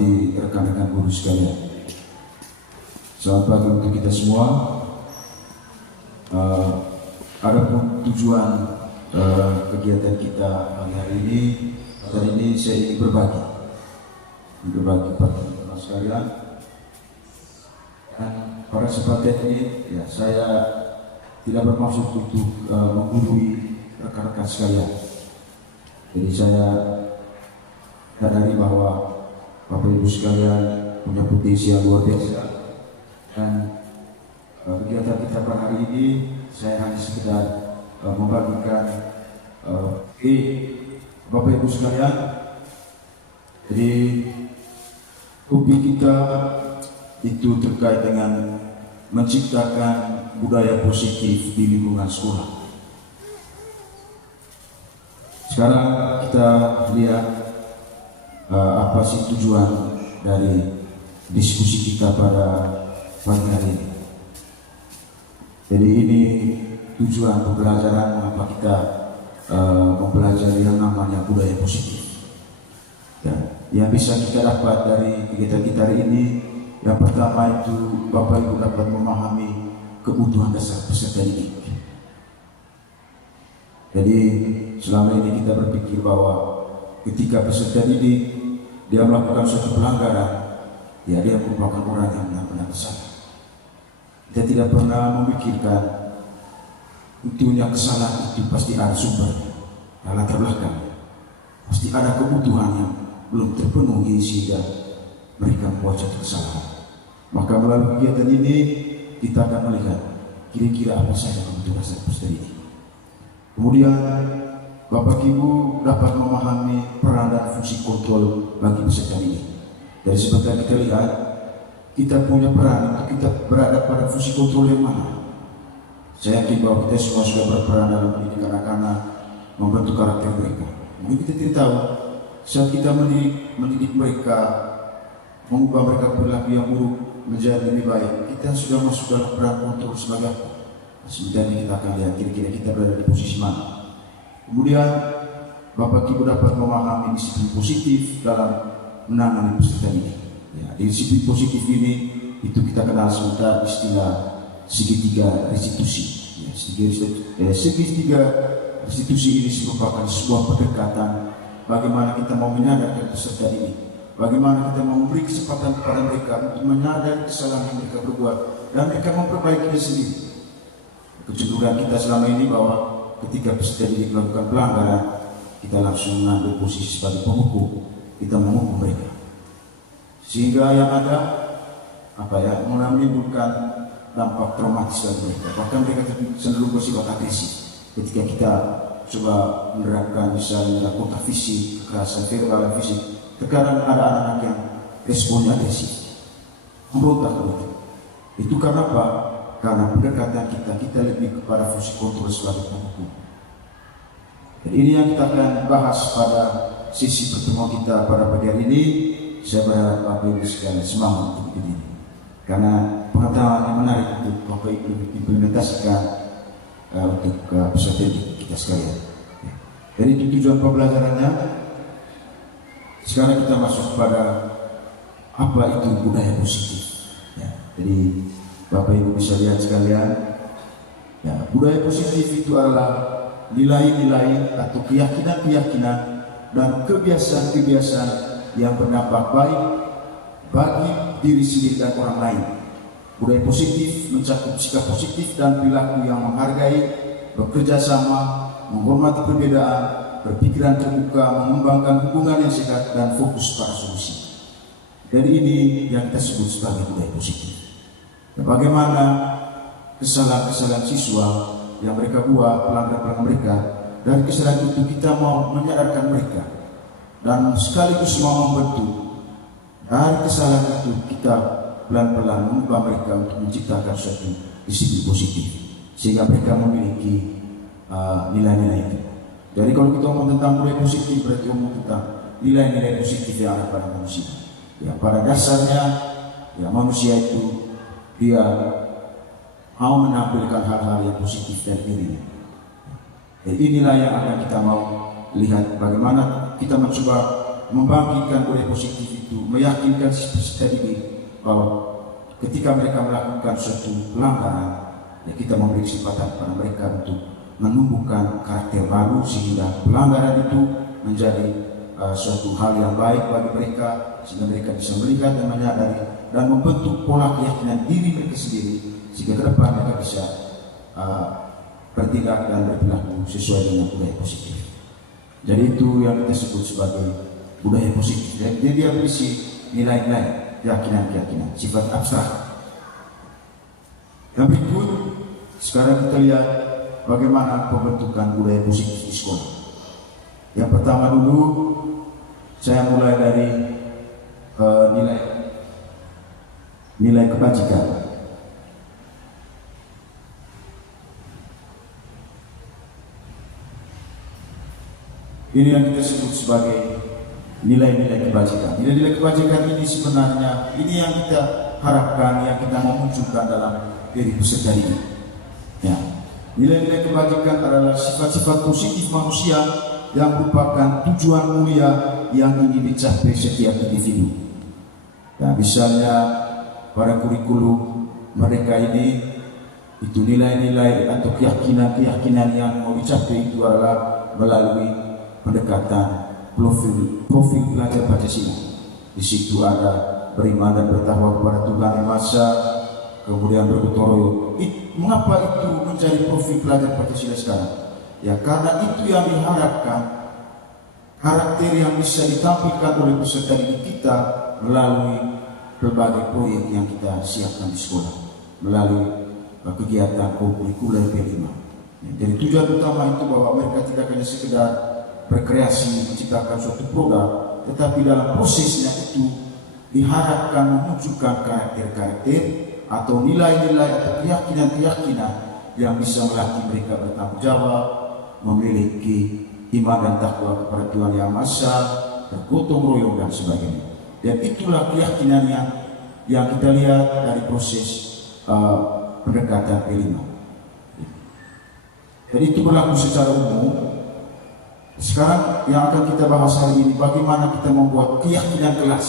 hormati rekan-rekan guru sekalian. Selamat pagi untuk kita semua. Adapun tujuan kegiatan kita hari ini saya ingin berbagi pada teman-teman sekalian. Dan pada kesempatan ini ya, saya tidak bermaksud untuk menggurui rekan-rekan sekalian. Jadi saya sadari bahwa Bapak Ibu sekalian punya potensi yang luar biasa, dan kegiatan kita pada hari ini saya hanya sekedar membagikan Bapak Ibu sekalian. Jadi topik kita itu terkait dengan menciptakan budaya positif di lingkungan sekolah. Sekarang kita lihat apa sih tujuan dari diskusi kita pada pagi hari ini. Jadi ini tujuan pembelajaran mengapa kita mempelajari yang namanya budaya positif. Dan yang bisa kita dapat dari kegiatan kita hari ini, yang pertama itu Bapak Ibu dapat memahami kebutuhan dasar peserta didik. Jadi selama ini kita berpikir bahwa ketika peserta didik dia melakukan suatu pelanggaran, ya dia merupakan orang yang benar-benar bersalah. Kita tidak pernah memikirkan tentunya kesalahan itu pasti ada sumbernya, latar belakangnya. Pasti ada kebutuhan yang belum terpenuhi sehingga mereka membuat suatu kesalahan. Maka melalui kegiatan ini kita akan melihat kira-kira apa saja kebutuhan dasar peserta didik. Kemudian Bapak Ibu dapat memahami peran dan fungsi kontrol bagi peserta didik. Dari sebentar kita lihat, kita punya peran untuk kita berada pada fungsi kontrol yang mana. Saya yakin bahwa kita semua sudah berperan dalam mendidik anak-anak, membentuk karakter mereka. Mungkin kita tidak tahu, saat kita mendidik mereka, mengubah mereka perilaku yang buruk menjadi lebih baik, kita sudah masuk dalam peran kontrol sebagai apa? Sebentar ini kita akan lihat kira-kira kita berada di posisi mana. Kemudian Bapak Ibu dapat memahami disiplin positif dalam menangani peserta didik. Ya, disiplin positif ini itu kita kenal sebentar istilah segitiga restitusi. Ya, segitiga restitusi ini merupakan sebuah pendekatan bagaimana kita mau menyadarkan peserta didik, bagaimana kita mau memberi kesempatan kepada mereka untuk menyadari kesalahan yang mereka berbuat dan mereka memperbaikinya sendiri. Kecenderungan kita selama ini bahwa ketika peserta didik melakukan pelanggaran, kita langsung mengambil posisi sebagai penghukum, kita menghukum mereka, sehingga yang ada mulai menimbulkan dampak traumatis bagi mereka. Bahkan mereka cenderung bersifat agresif ketika kita coba menerapkan misalnya kontak fisik, kekerasan verbal dan fisik. Terkadang ada anak-anak yang responnya agresif, memberontak begitu. Itu karena apa? Karena pendekatan kita lebih kepada fungsi kontrol sebagai penghukum. Dan ini yang kita akan bahas pada sesi pertemuan kita pada pagi hari ini. Saya berharap Bapak Ibu sekalian semangat untuk ini, karena pengetahuan yang menarik untuk Bapak Ibu implementasikan untuk peserta didik kita sekalian. Jadi tujuan pembelajarannya, sekarang kita masuk pada apa itu budaya positif. Ya, jadi Bapak Ibu bisa lihat sekalian, ya, budaya positif itu adalah nilai-nilai atau keyakinan-keyakinan dan kebiasaan-kebiasaan yang berdampak baik bagi diri sendiri dan orang lain. Budaya positif mencakup sikap positif dan perilaku yang menghargai, bekerja sama, menghormati perbedaan, berpikiran terbuka, mengembangkan hubungan yang sehat dan fokus pada solusi. Dari ini yang kita sebut sebagai budaya positif. Bagaimana kesalahan-kesalahan siswa yang mereka buat, pelanggaran mereka, dari kesalahan itu kita mau menyadarkan mereka dan sekaligus mau membentuk. Dari kesalahan itu kita pelan-pelan mengubah mereka untuk menciptakan suatu disiplin positif sehingga mereka memiliki nilai-nilai itu. Jadi kalau kita ngomong tentang budaya positif, berarti ngomong tentang nilai-nilai positif yang ada pada manusia. Ya, pada dasarnya ya manusia itu dia mau menampilkan hal-hal yang positif dari dirinya. Jadi inilah yang akan kita mau lihat, bagaimana kita mencoba membagikan budaya positif itu, meyakinkan si peserta didik bahwa ketika mereka melakukan suatu pelanggaran, ya kita memberi kesempatan kepada mereka untuk menumbuhkan karakter baru sehingga pelanggaran itu menjadi suatu hal yang baik bagi mereka, sehingga mereka bisa melihat dan menyadari dan membentuk pola keyakinan diri mereka sendiri sehingga ke depan mereka bisa bertindak dan berperilaku sesuai dengan budaya positif. Jadi itu yang kita sebut sebagai budaya positif. Jadi dia berisi nilai-nilai, keyakinan-keyakinan, sifat abstrak. Yang berikut, sekarang kita lihat bagaimana pembentukan budaya positif di sekolah. Yang pertama dulu, saya mulai dari nilai kebajikan. Ini yang kita sebut sebagai nilai-nilai kebajikan. Nilai-nilai kebajikan ini sebenarnya ini yang kita harapkan, yang kita mau munculkan dalam diri peserta didik. Ya. Nilai-nilai kebajikan adalah sifat-sifat positif manusia yang merupakan tujuan mulia yang ingin dicapai setiap individu. Nah, misalnya pada kurikulum mereka ini itu nilai-nilai atau keyakinan yang mau dicapai itu adalah melalui pendekatan profil pelajar Pancasila. Di situ ada beriman dan bertakwa kepada Tuhan Yang Maha Esa, kemudian bergotong royong. Mengapa itu menjadi profil pelajar Pancasila sekarang? Ya karena itu yang diharapkan, karakter yang bisa ditampilkan oleh peserta didik kita melalui berbagai proyek yang kita siapkan di sekolah, melalui kegiatan kurikuler P5. Ya, jadi tujuan utama itu bahwa mereka tidak hanya sekedar berkreasi menciptakan suatu produk, tetapi dalam prosesnya itu diharapkan memunculkan karakter-karakter atau nilai-nilai atau keyakinan-keyakinan yang bisa melatih mereka bertanggung jawab, memiliki iman dan takwa kepada Tuhan Yang Maha Esa, bergotong royong dan sebagainya. Dan itulah keyakinan yang kita lihat dari proses pendekatan P5. Jadi itu berlaku secara umum. Sekarang yang akan kita bahas hari ini, bagaimana kita membuat keyakinan kelas.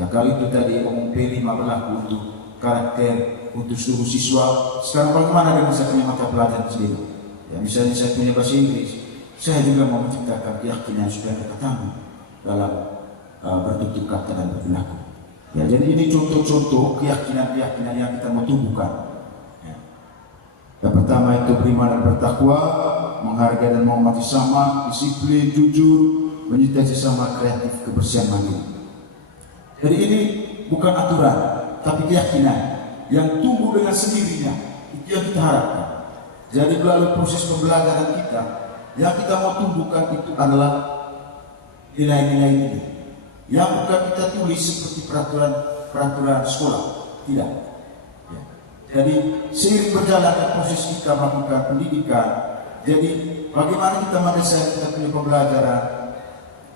Ya kali itu tadi umum P5 berlaku untuk karakter, untuk seluruh siswa. Sekarang bagaimana dengan saya punya mata pelajaran sendiri? Ya misalnya saya punya bahasa Inggris, saya juga mau menciptakan keyakinan supaya mereka tangguh dalam bertutur kata dan berperilaku. Ya jadi ini contoh-contoh keyakinan-keyakinan yang kita mau tumbuhkan. Ya. Yang pertama itu beriman dan bertakwa, menghargai dan menghormati sesama, disiplin, jujur, mencintai sesama, kreatif, kebersihan, mandiri. Jadi ini bukan aturan, tapi keyakinan yang tumbuh dengan sendirinya. Itu yang kita harapkan. Jadi melalui proses pembelajaran kita, yang kita mau tumbuhkan itu adalah nilai-nilai ini. Yang bukan kita tulis seperti peraturan sekolah, tidak. Ya. Jadi seiring berjalannya proses kita melakukan pendidikan, jadi bagaimana kita mendesain kita punya pembelajaran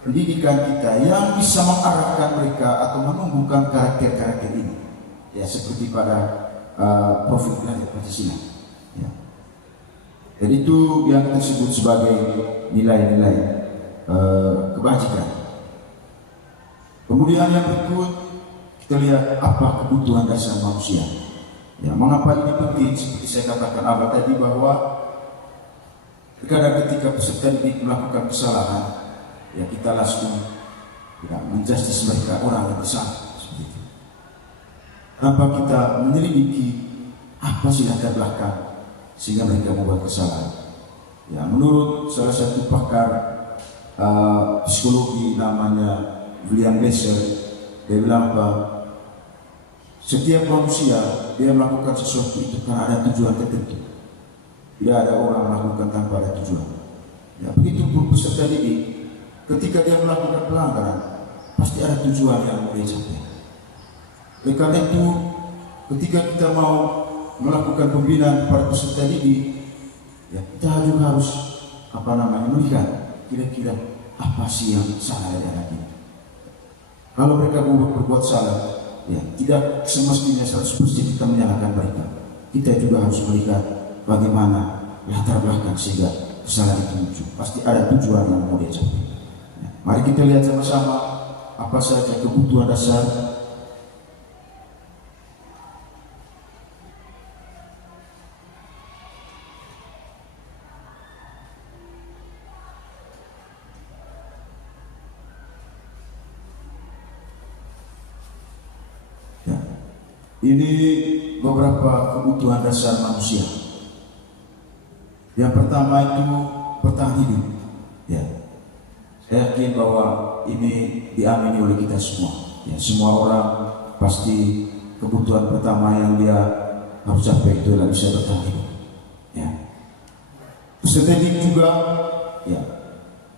pendidikan kita yang bisa mengarahkan mereka atau menumbuhkan karakter-karakter ini, ya seperti pada profil pelajar Pancasila. Ya. Jadi itu yang kita sebut sebagai nilai-nilai kebajikan. Kemudian yang berikut kita lihat apa kebutuhan dasar manusia. Ya, mengapa ini penting? Seperti saya katakan awal tadi bahwa terkadang ketika peserta didik melakukan kesalahan, ya kita langsung menjustis mereka orang yang bersalah seperti itu. Tanpa kita menyelidiki apa sih latar belakang sehingga mereka membuat kesalahan. Ya, menurut salah satu pakar psikologi namanya William Glasser, dia bilang bahwa setiap manusia dia melakukan sesuatu itu karena ada tujuan tertentu. Tidak ada orang melakukan tanpa ada tujuan. Ya, begitu pun peserta didik, ketika dia melakukan pelanggaran, pasti ada tujuan yang mau dia capai. Oleh karena itu, ketika kita mau melakukan pembinaan kepada peserta didik, ya kita juga harus melihat kira-kira apa sih yang salah dari anak ini. Kalau mereka berbuat salah, ya tidak semestinya 100% kita menyalahkan mereka. Kita juga harus melihat bagaimana latar belakang sehingga kesalahan itu muncul. Pasti ada tujuan yang mau dia capai. Ya. Mari kita lihat sama-sama apa saja kebutuhan dasar. Ya. Ini beberapa kebutuhan dasar manusia. Yang pertama itu bertahan hidup. Ya. Saya yakin bahwa ini diamini oleh kita semua. Ya, semua orang pasti kebutuhan pertama yang dia harus capai itu adalah bisa bertahan hidup. Ya. Estetik juga, ya,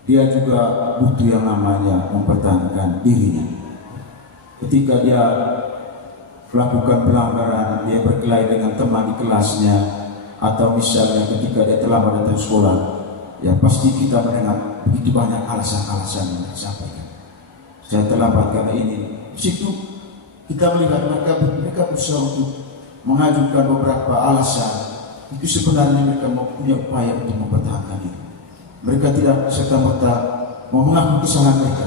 dia juga butuh yang namanya mempertahankan dirinya. Ketika dia melakukan pelanggaran, dia berkelahi dengan teman di kelasnya, atau misalnya ketika dia terlambat datang sekolah, ya pasti kita mendengar begitu banyak alasan-alasan yang disampaikan. Saya terlambat karena ini. Di situ kita melihat mereka berusaha untuk mengajukan beberapa alasan. Itu sebenarnya mereka mempunyai upaya untuk mempertahankan itu. Mereka tidak serta-merta mau mengaku kesalahan mereka,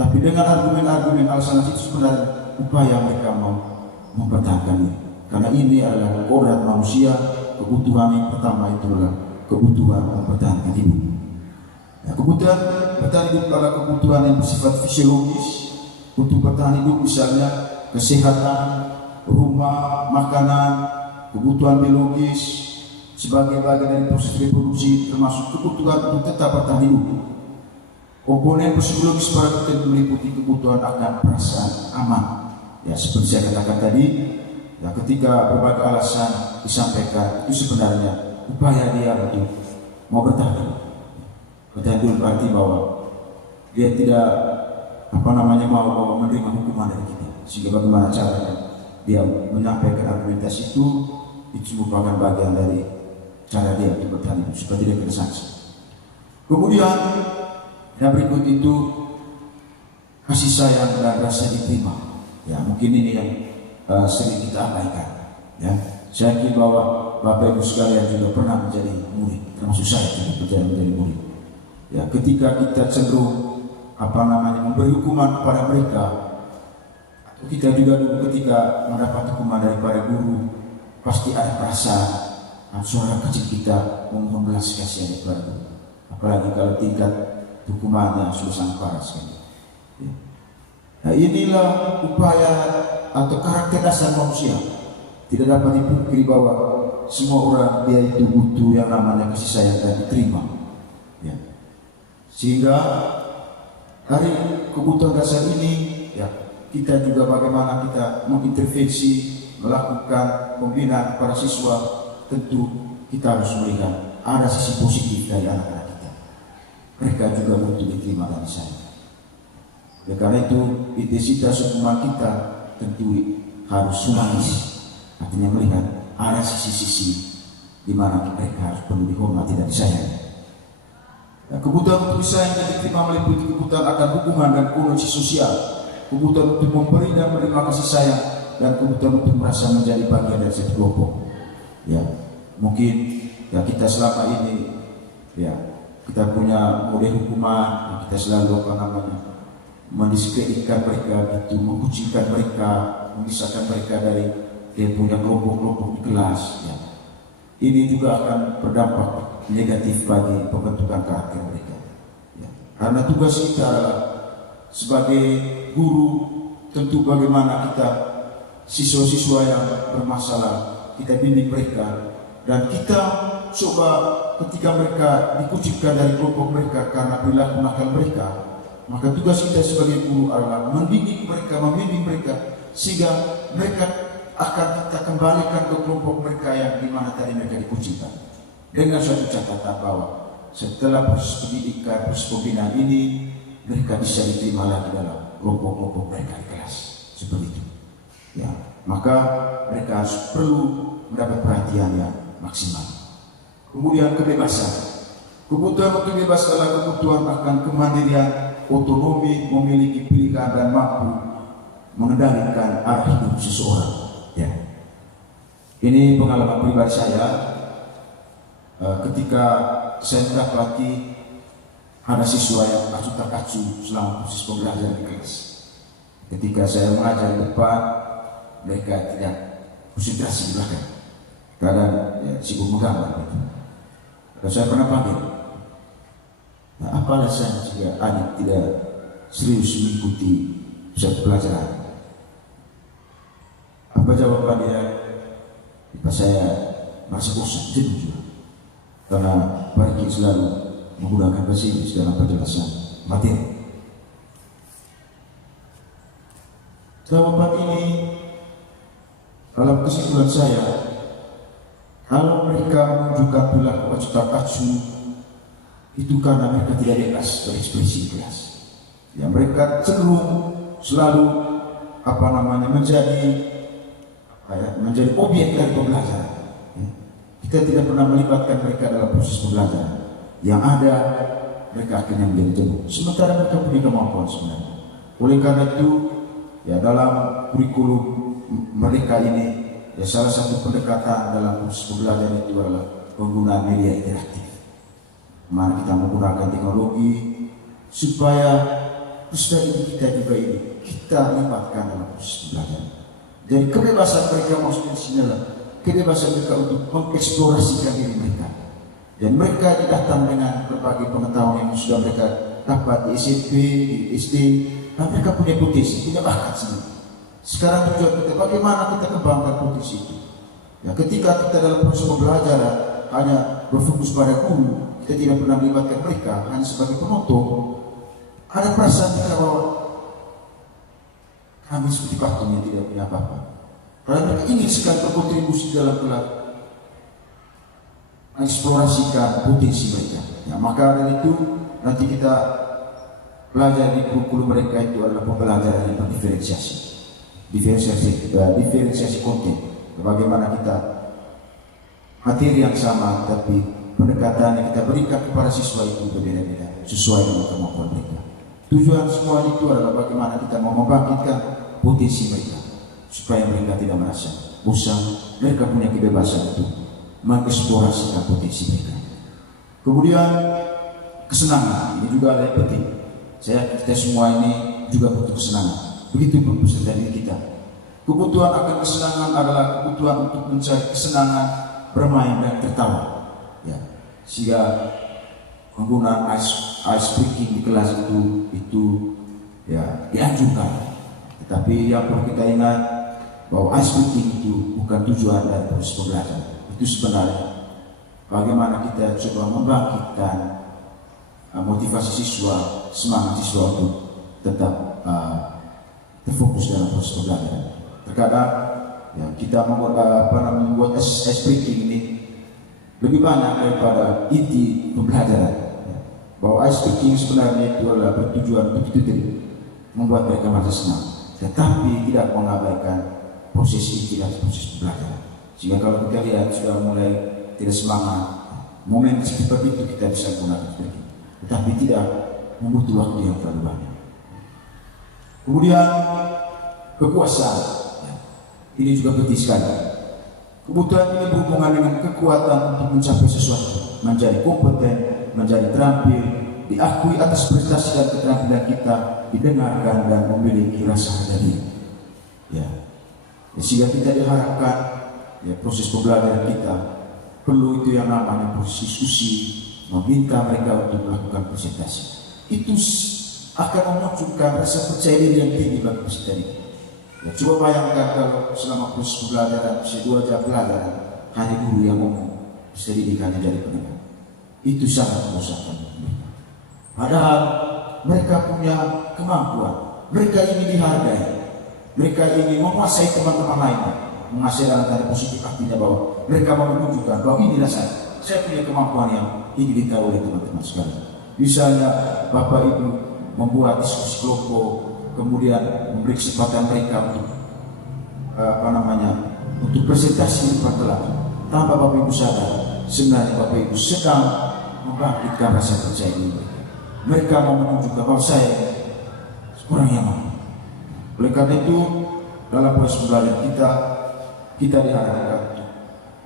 tapi dengan argumen-argumen alasan itu sebenarnya upaya mereka mau mempertahankan itu. Karena ini adalah kodrat manusia. Kebutuhan yang pertama itu adalah kebutuhan mempertahankan hidup. Ya, kebutuhan bertahan hidup adalah kebutuhan yang bersifat fisiologis. Untuk bertahan hidup misalnya kesehatan, rumah, makanan, kebutuhan biologis sebagai bagian dari proses reproduksi, termasuk kebutuhan untuk tetap bertahan hidup. Komponen psikologis pada kita meliputi kebutuhan akan perasaan aman. Ya, seperti saya katakan tadi, ya, ketika berbagai alasan disampaikan, itu sebenarnya upaya dia untuk mau bertahan. Bertahan itu berarti bahwa dia tidak mau menerima hukuman dari kita. Sehingga bagaimana caranya dia menyampaikan argumentasi itu merupakan bagian dari cara dia untuk bertahan hidup supaya tidak kena sanksi. Kemudian yang berikut itu kasih sayang dan rasa diterima. Ya, mungkin ini yang sering kita abaikan. Ya, saya yakin bahwa Bapak Ibu sekalian juga pernah menjadi murid, termasuk saya juga pernah menjadi murid. Ya, ketika kita cenderung memberi hukuman kepada mereka, atau kita juga dulu ketika mendapat hukuman daripada guru, pasti ada perasaan suara kecil kita memohon belas kasihan kepada guru. Apalagi kalau tingkat hukumannya sudah sangat parah sekali. Ya. Nah, inilah upaya atau karakter dasar manusia. Tidak dapat dipungkiri bahwa semua orang dia itu butuh yang namanya kasih sayang dan diterima. Ya. Sehingga dari kebutuhan dasar ini, ya, kita juga bagaimana kita mengintervensi, melakukan pembinaan para siswa. Tentu kita harus melihat ada sisi positif dari anak-anak kita. Mereka juga butuh diterima dan disayang. Oleh karena itu, intensitas hukuman kita tentu harus humanis. Artinya melihat ada sisi-sisi di mana mereka harus perlu dihormati dan disayang. Nah, kebutuhan untuk disayang dan diterima meliputi kebutuhan akan hubungan dan koneksi sosial, kebutuhan untuk memberi dan menerima kasih sayang, dan kebutuhan untuk merasa menjadi bagian dari satu kelompok. Ya, mungkin ya kita selama ini ya kita punya model hukuman, kita selalu mendiskreditkan mereka, itu mengucilkan mereka, memisahkan mereka dari dia punya kelompok-kelompok di kelas. Ya. Ini juga akan berdampak negatif bagi pembentukan karakter mereka. Ya. Karena tugas kita adalah sebagai guru, tentu bagaimana kita siswa-siswa yang bermasalah kita bimbing mereka, dan kita coba ketika mereka dikucilkan dari kelompok mereka karena perilaku nakal mereka, maka tugas kita sebagai guru adalah mendidik mereka, membimbing mereka sehingga mereka akan kita kembalikan ke kelompok mereka yang dimana tadi mereka dikucilkan, dengan suatu catatan bahwa setelah proses pendidikan, proses pembinaan ini, mereka bisa diterima lagi dalam kelompok-kelompok mereka di kelas seperti itu. Ya, maka mereka harus perlu mendapat perhatian yang maksimal. Kemudian kebebasan. Kebutuhan untuk bebas adalah kebutuhan akan kemandirian, otonomi, memiliki pilihan dan mampu mengendalikan arah hidup seseorang. Ya. Ini pengalaman pribadi saya ketika saya mendapati ada siswa yang kacu-kacu selama proses pembelajaran di kelas. Ketika saya mengajar di depan, mereka tidak konsentrasi di belakang, kadang ya, sibuk menggambar gitu. Dan saya pernah panggil, nah, apa alasan jika adik tidak serius mengikuti pusat pelajaran? Apa jawaban dia? Pas saya merasa bosan, jenuh juga, karena Parki selalu menggunakan bahasa Inggris dalam penjelasan materi. Jawaban ini dalam kesimpulan saya, kalau mereka menunjukkan perilaku kacu-kacu itu karena mereka tidak ikhlas berekspresi kelas. Ya, mereka cenderung selalu menjadi objek dari pembelajaran. Kita tidak pernah melibatkan mereka dalam proses pembelajaran. Yang ada mereka akhirnya menjadi jenuh. Sementara mereka punya kemampuan sebenarnya. Oleh karena itu, ya dalam kurikulum mereka ini, ya salah satu pendekatan dalam proses pembelajaran itu adalah penggunaan media interaktif. Mana kita menggunakan teknologi supaya peserta didik kita juga ini kita libatkan dalam proses pembelajaran. Jadi kebebasan mereka maksudnya di sini adalah kebebasan mereka untuk mengeksplorasikan diri mereka. Dan mereka datang dengan berbagai pengetahuan yang sudah mereka dapat di SMP, di SD, dan mereka punya potensi, punya bakat sendiri. Sekarang tujuan kita bagaimana kita kembangkan potensi itu. Ya, ketika kita dalam proses pembelajaran hanya berfokus pada guru, kita tidak pernah melibatkan mereka hanya sebagai penonton, ada perasaan kita bahwa kami seperti patung yang tidak punya apa-apa. Karena mereka ingin sekali berkontribusi dalam kelas, mengeksplorasikan potensi mereka. Ya, maka dari itu nanti kita belajar di kurikulum mereka itu adalah pembelajaran yang berdiferensiasi, diferensiasi konten. Bagaimana kita materi yang sama, tapi pendekatan yang kita berikan kepada siswa itu berbeda-beda sesuai dengan kemampuan mereka. Tujuan semua itu adalah bagaimana kita mau membangkitkan potensi mereka supaya mereka tidak merasa bosan, mereka punya kebebasan untuk mengeksplorasikan potensi mereka. Kemudian kesenangan ini juga ada yang penting. Kita semua ini juga butuh kesenangan. Begitu pun peserta didik kita. Kebutuhan akan kesenangan adalah kebutuhan untuk mencari kesenangan, bermain dan tertawa. Ya, sehingga penggunaan ice breaking di kelas itu ya dianjurkan. Tetapi yang perlu kita ingat bahwa ice breaking itu bukan tujuan dari proses pembelajaran. Itu sebenarnya bagaimana kita coba membangkitkan motivasi siswa, semangat siswa untuk tetap terfokus dalam proses pembelajaran. Terkadang ya, kita membuat ice breaking ini lebih banyak daripada inti pembelajaran. Bahwa ice breaking sebenarnya itu adalah bertujuan untuk membuat mereka merasa senang, tetapi tidak mengabaikan proses inti dan proses pembelajaran. Sehingga kalau kita lihat sudah mulai tidak semangat, momen seperti itu kita bisa gunakan seperti itu, tetapi tidak membutuhkan waktu yang terlalu banyak. Kemudian kekuasaan, ini juga penting sekali. Kebutuhan ini berhubungan dengan kekuatan untuk mencapai sesuatu, menjadi kompeten, menjadi terampil, diakui atas prestasi dan keterampilan kita, didengarkan dan memiliki rasa harga diri. Sehingga kita diharapkan proses pembelajaran kita perlu itu yang namanya proses diskusi, meminta mereka untuk melakukan presentasi. Itu akan memunculkan rasa percaya diri yang tinggi bagi peserta didik. Coba bayangkan kalau selama proses pembelajaran 2 jam pelajaran hanya guru yang ngomong, peserta didik hanya jadi pendengar. Itu sangat membosankan mereka. Padahal mereka punya kemampuan, mereka ingin dihargai, mereka ingin menguasai teman-teman lainnya, menguasai dalam tanda positif artinya bahwa mereka mau menunjukkan bahwa inilah saya punya kemampuan yang ingin ditahu oleh teman-teman sekalian. Misalnya Bapak Ibu membuat diskusi kelompok, kemudian memberi kesempatan mereka untuk untuk presentasi di depan kelas. Tanpa Bapak Ibu sadar, sebenarnya Bapak Ibu sedang membangkitkan rasa percaya diri mereka. Mereka mau menunjukkan bahwa saya orang yang mampu. Oleh karena itu, dalam proses pembelajaran kita diharapkan untuk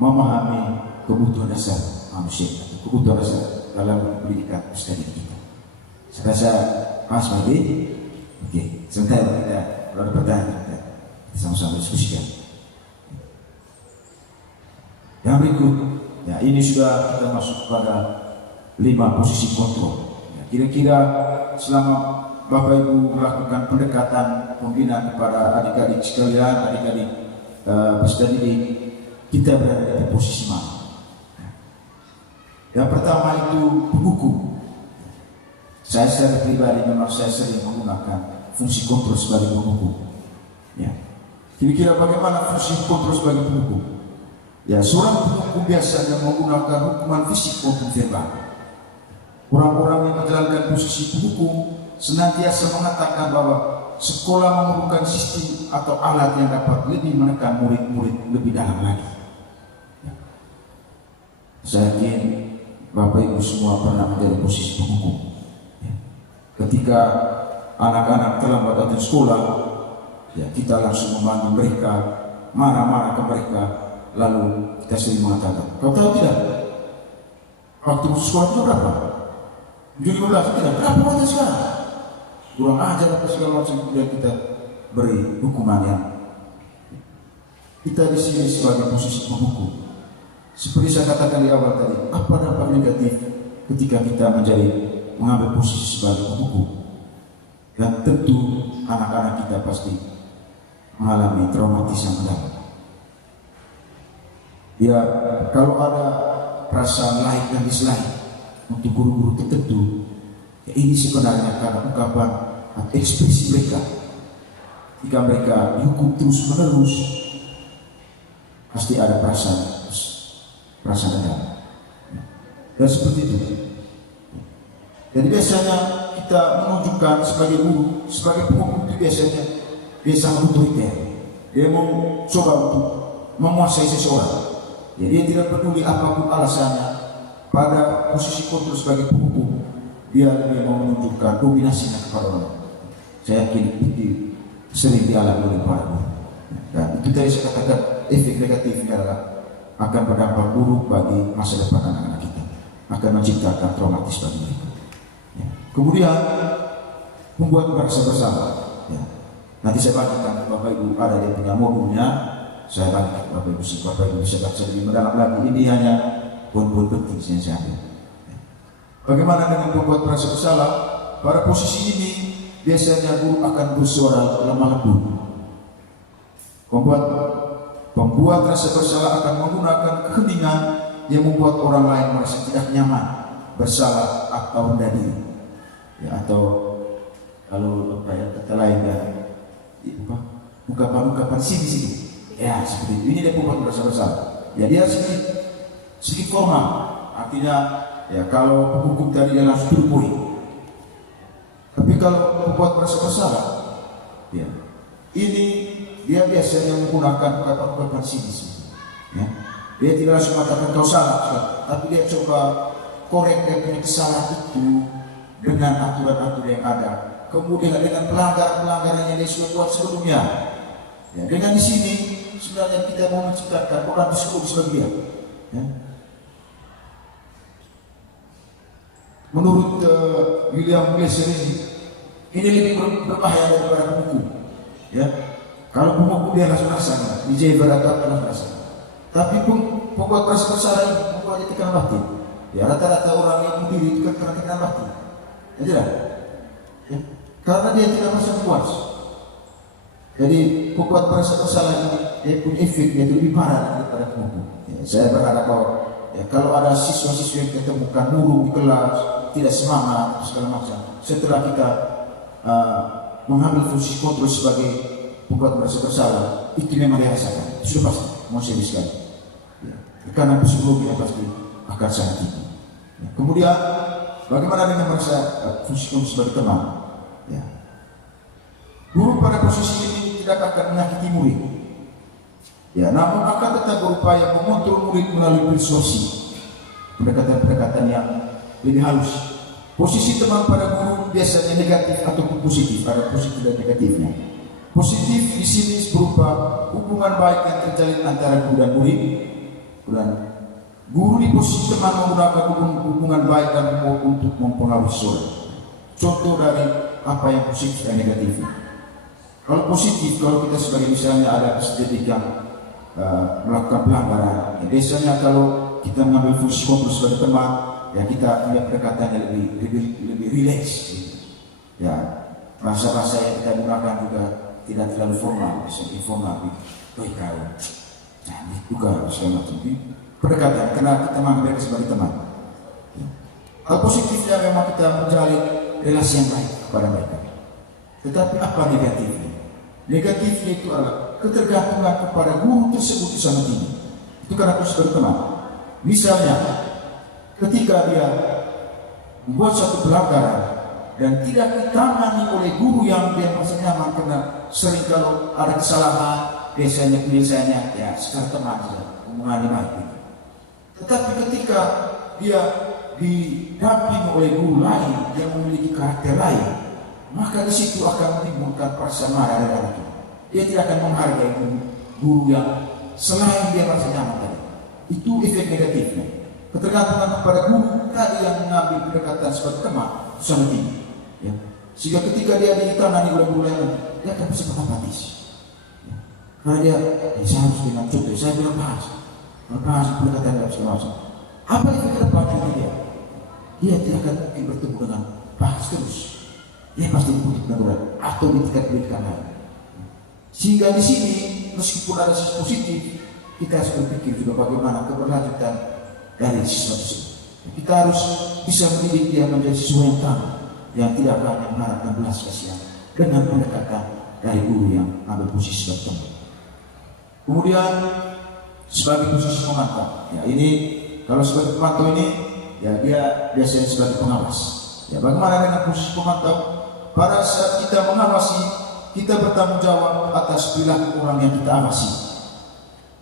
memahami kebutuhan dasar manusia, kebutuhan dasar dalam pendidikan peserta didik kita. Saya rasa pas lagi. Oke, sebentar kita kalau ada pertanyaan kita sama-sama diskusikan. Yang berikut, ya ini sudah kita masuk pada 5 posisi kontrol. Ya, kira-kira selama Bapak Ibu melakukan pendekatan pembinaan kepada adik-adik sekalian, adik-adik peserta didik, kita berada di posisi mana? Yang pertama itu penghukum. Saya secara pribadi memang saya sering menggunakan fungsi kontrol sebagai penghukum. Ya. Kira-kira bagaimana fungsi kontrol sebagai penghukum? Ya, seorang penghukum biasanya menggunakan hukuman fisik maupun verbal. Orang-orang yang menjalankan posisi penghukum senantiasa mengatakan bahwa sekolah memerlukan sistem atau alat yang dapat lebih menekan murid-murid lebih dalam lagi. Ya. Saya yakin Bapak Ibu semua pernah menjadi posisi penghukum. Ya. Ketika anak-anak terlambat datang sekolah, ya kita langsung memanggil mereka, marah-marah ke mereka, lalu kita sering mengatakan, kau tahu tidak? Waktu sekolah itu berapa? 17 tidak? Berapa waktu sekarang? Kurang ajar apa segala macam, kemudian kita beri hukuman yang kita di sini sebagai posisi penghukum. Seperti saya katakan di awal tadi, apa dampak negatif ketika kita mengambil posisi sebagai penghukum? Dan tentu anak-anak kita pasti mengalami traumatis yang mendalam. Ya, kalau ada perasaan lain dan dislike untuk guru-guru tertentu, ya ini sebenarnya karena ungkapan atau ekspresi mereka. Jika mereka dihukum terus menerus, pasti ada perasaan dendam. Dan seperti itu. Jadi biasanya kita menunjukkan sebagai guru, sebagai penghukum itu biasa otoriter. Dia mau coba untuk menguasai seseorang. Jadi dia tidak peduli apapun alasannya. Pada posisi kontrol sebagai penghukum, dia lebih mau menunjukkan dominasinya kepada orang. Saya yakin itu sering dialami oleh para guru. Dan itu tadi saya katakan efek negatifnya adalah akan berdampak buruk bagi masa depan anak-anak kita, akan menciptakan traumatis bagi mereka. Ya. Kemudian membuat merasa bersalah. Ya. Nanti saya bagikan Bapak Ibu, ada dia punya modulnya. Saya bagi Bapak Ibu bisa baca lebih mendalam lagi. Ini hanya poin-poin penting yang saya ambil. Ya. Bagaimana dengan membuat merasa bersalah? Pada posisi ini biasanya guru akan bersuara lemah lembut. Pembuat rasa bersalah akan menggunakan keheningan yang membuat orang lain merasa tidak nyaman, bersalah atau rendah diri. Ya, atau kalau kata lain ya, ungkapan sini. Ya seperti itu. Ini dia pembuat merasa bersalah. Ya dia sedikit formal. Artinya ya kalau penghukum tadi dia langsung berpoin. Tapi kalau membuat merasa bersalah, ya ini dia biasanya menggunakan ungkapan sinis. Ya. Dia tidak langsung mengatakan kau salah, tapi dia coba korek dan punya kesalahan itu dengan aturan-aturan yang ada. Kemudian dengan pelanggaran-pelanggaran yang dia sudah buat sebelumnya. Ya, dengan di sini sebenarnya kita mau menciptakan orang psikologis bagi dia. Ya. Menurut William Glasser ini lebih berbahaya daripada penghukum. Ya. Kalau penghukum dia langsung rasa, DJ beragam langsung rasa. Tapi pembuat merasa bersalah ini membuat dia tekanan batin. Ya rata-rata orang yang bunuh diri itu kan karena tekanan batin. Ya tidak? Ya. Karena dia tidak merasa puas. Jadi pembuat merasa bersalah ini dia punya efeknya itu lebih parah daripada penghukum. Ya, saya berharap bahwa ya, kalau ada siswa-siswa yang ketemukan murung di kelas, tidak semangat segala macam, setelah kita mengambil fungsi kontrol sebagai membuat merasa bersalah, itu memang dirasakan, sudah pasti, mau serius sekali. Ya. Karena psikologinya pasti akan sangat tinggi. Ya. Kemudian, bagaimana dengan merasa fungsi kontrol sebagai teman? Ya. Guru pada posisi ini tidak akan menyakiti murid. Ya, namun akan tetap berupaya mengontrol murid melalui persuasi, pendekatan-pendekatan yang lebih halus. Posisi teman pada guru biasanya negatif ataupun positif, ada positif dan negatifnya. Positif di sini berupa hubungan baik yang terjalin antara guru dan murid. Dan guru di posisi teman menggunakan hubungan baik dan untuk mempengaruhi siswa. contoh dari apa yang positif dan negatif. Kalau positif, kalau kita sebagai misalnya ada peserta yang melakukan pelanggaran, ya biasanya kalau kita mengambil fungsi kontrol sebagai teman, ya kita punya pendekatannya lebih rileks. Gitu. Ya, bahasa-bahasa yang kita gunakan juga tidak terlalu formal, bisa informal. Oh kau, jadi juga segala macam. Pendekatan, karena kita mengambil sebagai teman. Hal positifnya memang kita menjalin relasi yang baik kepada mereka. Tetapi apa negatifnya? Negatifnya itu adalah ketergantungan kepada guru tersebut itu sangat tinggi. Itu karena aku sebagai teman. Misalnya, ketika dia membuat satu pelanggaran dan tidak ditangani oleh guru yang dia merasa nyaman, karena sering kalau ada kesalahan biasanya ya secara teman saja hubungannya baik. Tetapi ketika dia didampingi oleh guru lain yang memiliki karakter lain, maka di situ akan menimbulkan persamaan dari anak itu. Dia tidak akan menghargai guru yang selain dia merasa nyaman tadi. Itu efek negatifnya. Ketergantungan kepada guru tadi yang mengambil pendekatan sebagai teman sangat tinggi. Ya. Sehingga ketika dia ditangani oleh guru lain, dia akan bersifat apatis. Ya. Karena dia saya harus dengan contoh, saya bilang bahas pendekatan dalam segala macam. Apa yang kita dapatkan dia? Dia tidak akan mungkin bertemu dengan bahas terus. Dia pasti butuh peneguran atau di tingkat pendidikan lain. Sehingga di sini meskipun ada sisi positif, kita harus berpikir juga bagaimana keberlanjutan dari siswa tersebut. Kita harus bisa mendidik dia menjadi siswa yang tangguh, yang tidak hanya mengharapkan belas kasihan dengan pendekatan dari guru yang ambil posisi sebagai teman. Kemudian sebagai posisi pemantau, ya ini kalau sebagai pemantau ini, ya dia biasanya sebagai pengawas. Ya bagaimana dengan posisi pemantau? Pada saat kita mengawasi, kita bertanggung jawab atas perilaku orang yang kita awasi.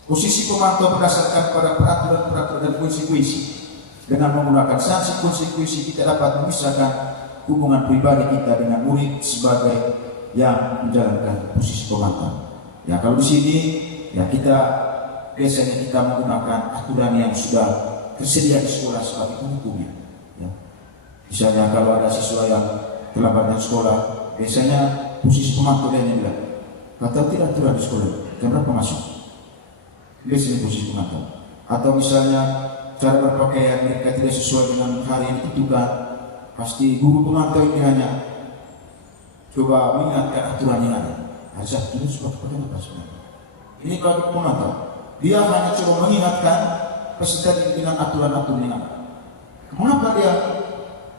Posisi pemantau berdasarkan pada peraturan-peraturan dan konsekuensi. Dengan menggunakan sanksi konsekuensi, kita dapat memisahkan hubungan pribadi kita dengan murid sebagai yang menjalankan posisi pemantau. Ya kalau di sini, ya kita biasanya kita menggunakan aturan yang sudah tersedia di sekolah sebagai hukumnya. Ya. Misalnya kalau ada siswa yang terlambat dari sekolah, biasanya posisi pemantau dia bilang, kata tidak aturan di sekolah, jam berapa masuk? Biasanya posisi pemantau. Atau misalnya cara berpakaian mereka tidak sesuai dengan hari yang ditentukan, pasti guru pemantau ini hanya coba mengingatkan aturan yang ada. Hari Sabtu ini sudah pakai apa sebenarnya? Ini kalau pemantau, dia hanya coba mengingatkan peserta dengan aturan-aturan yang ada. Mengapa dia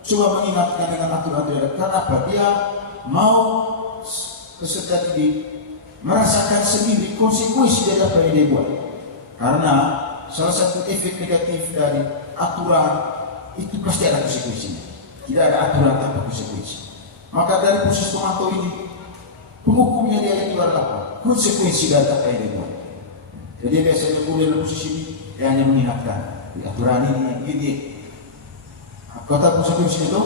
coba mengingatkan dengan aturan-aturan? Karena apa? Dia mau peserta didik merasakan sendiri konsekuensi dari apa yang dia buat. Karena salah satu efek negatif dari aturan itu pasti ada konsekuensinya. Tidak ada aturan tanpa konsekuensi. Maka dari proses pemantau ini, penghukumnya dia itu adalah apa? Konsekuensi dari apa yang dia buat. Jadi biasanya guru dalam posisi ini dia hanya mengingatkan di aturan ini. Kata konsekuensi itu,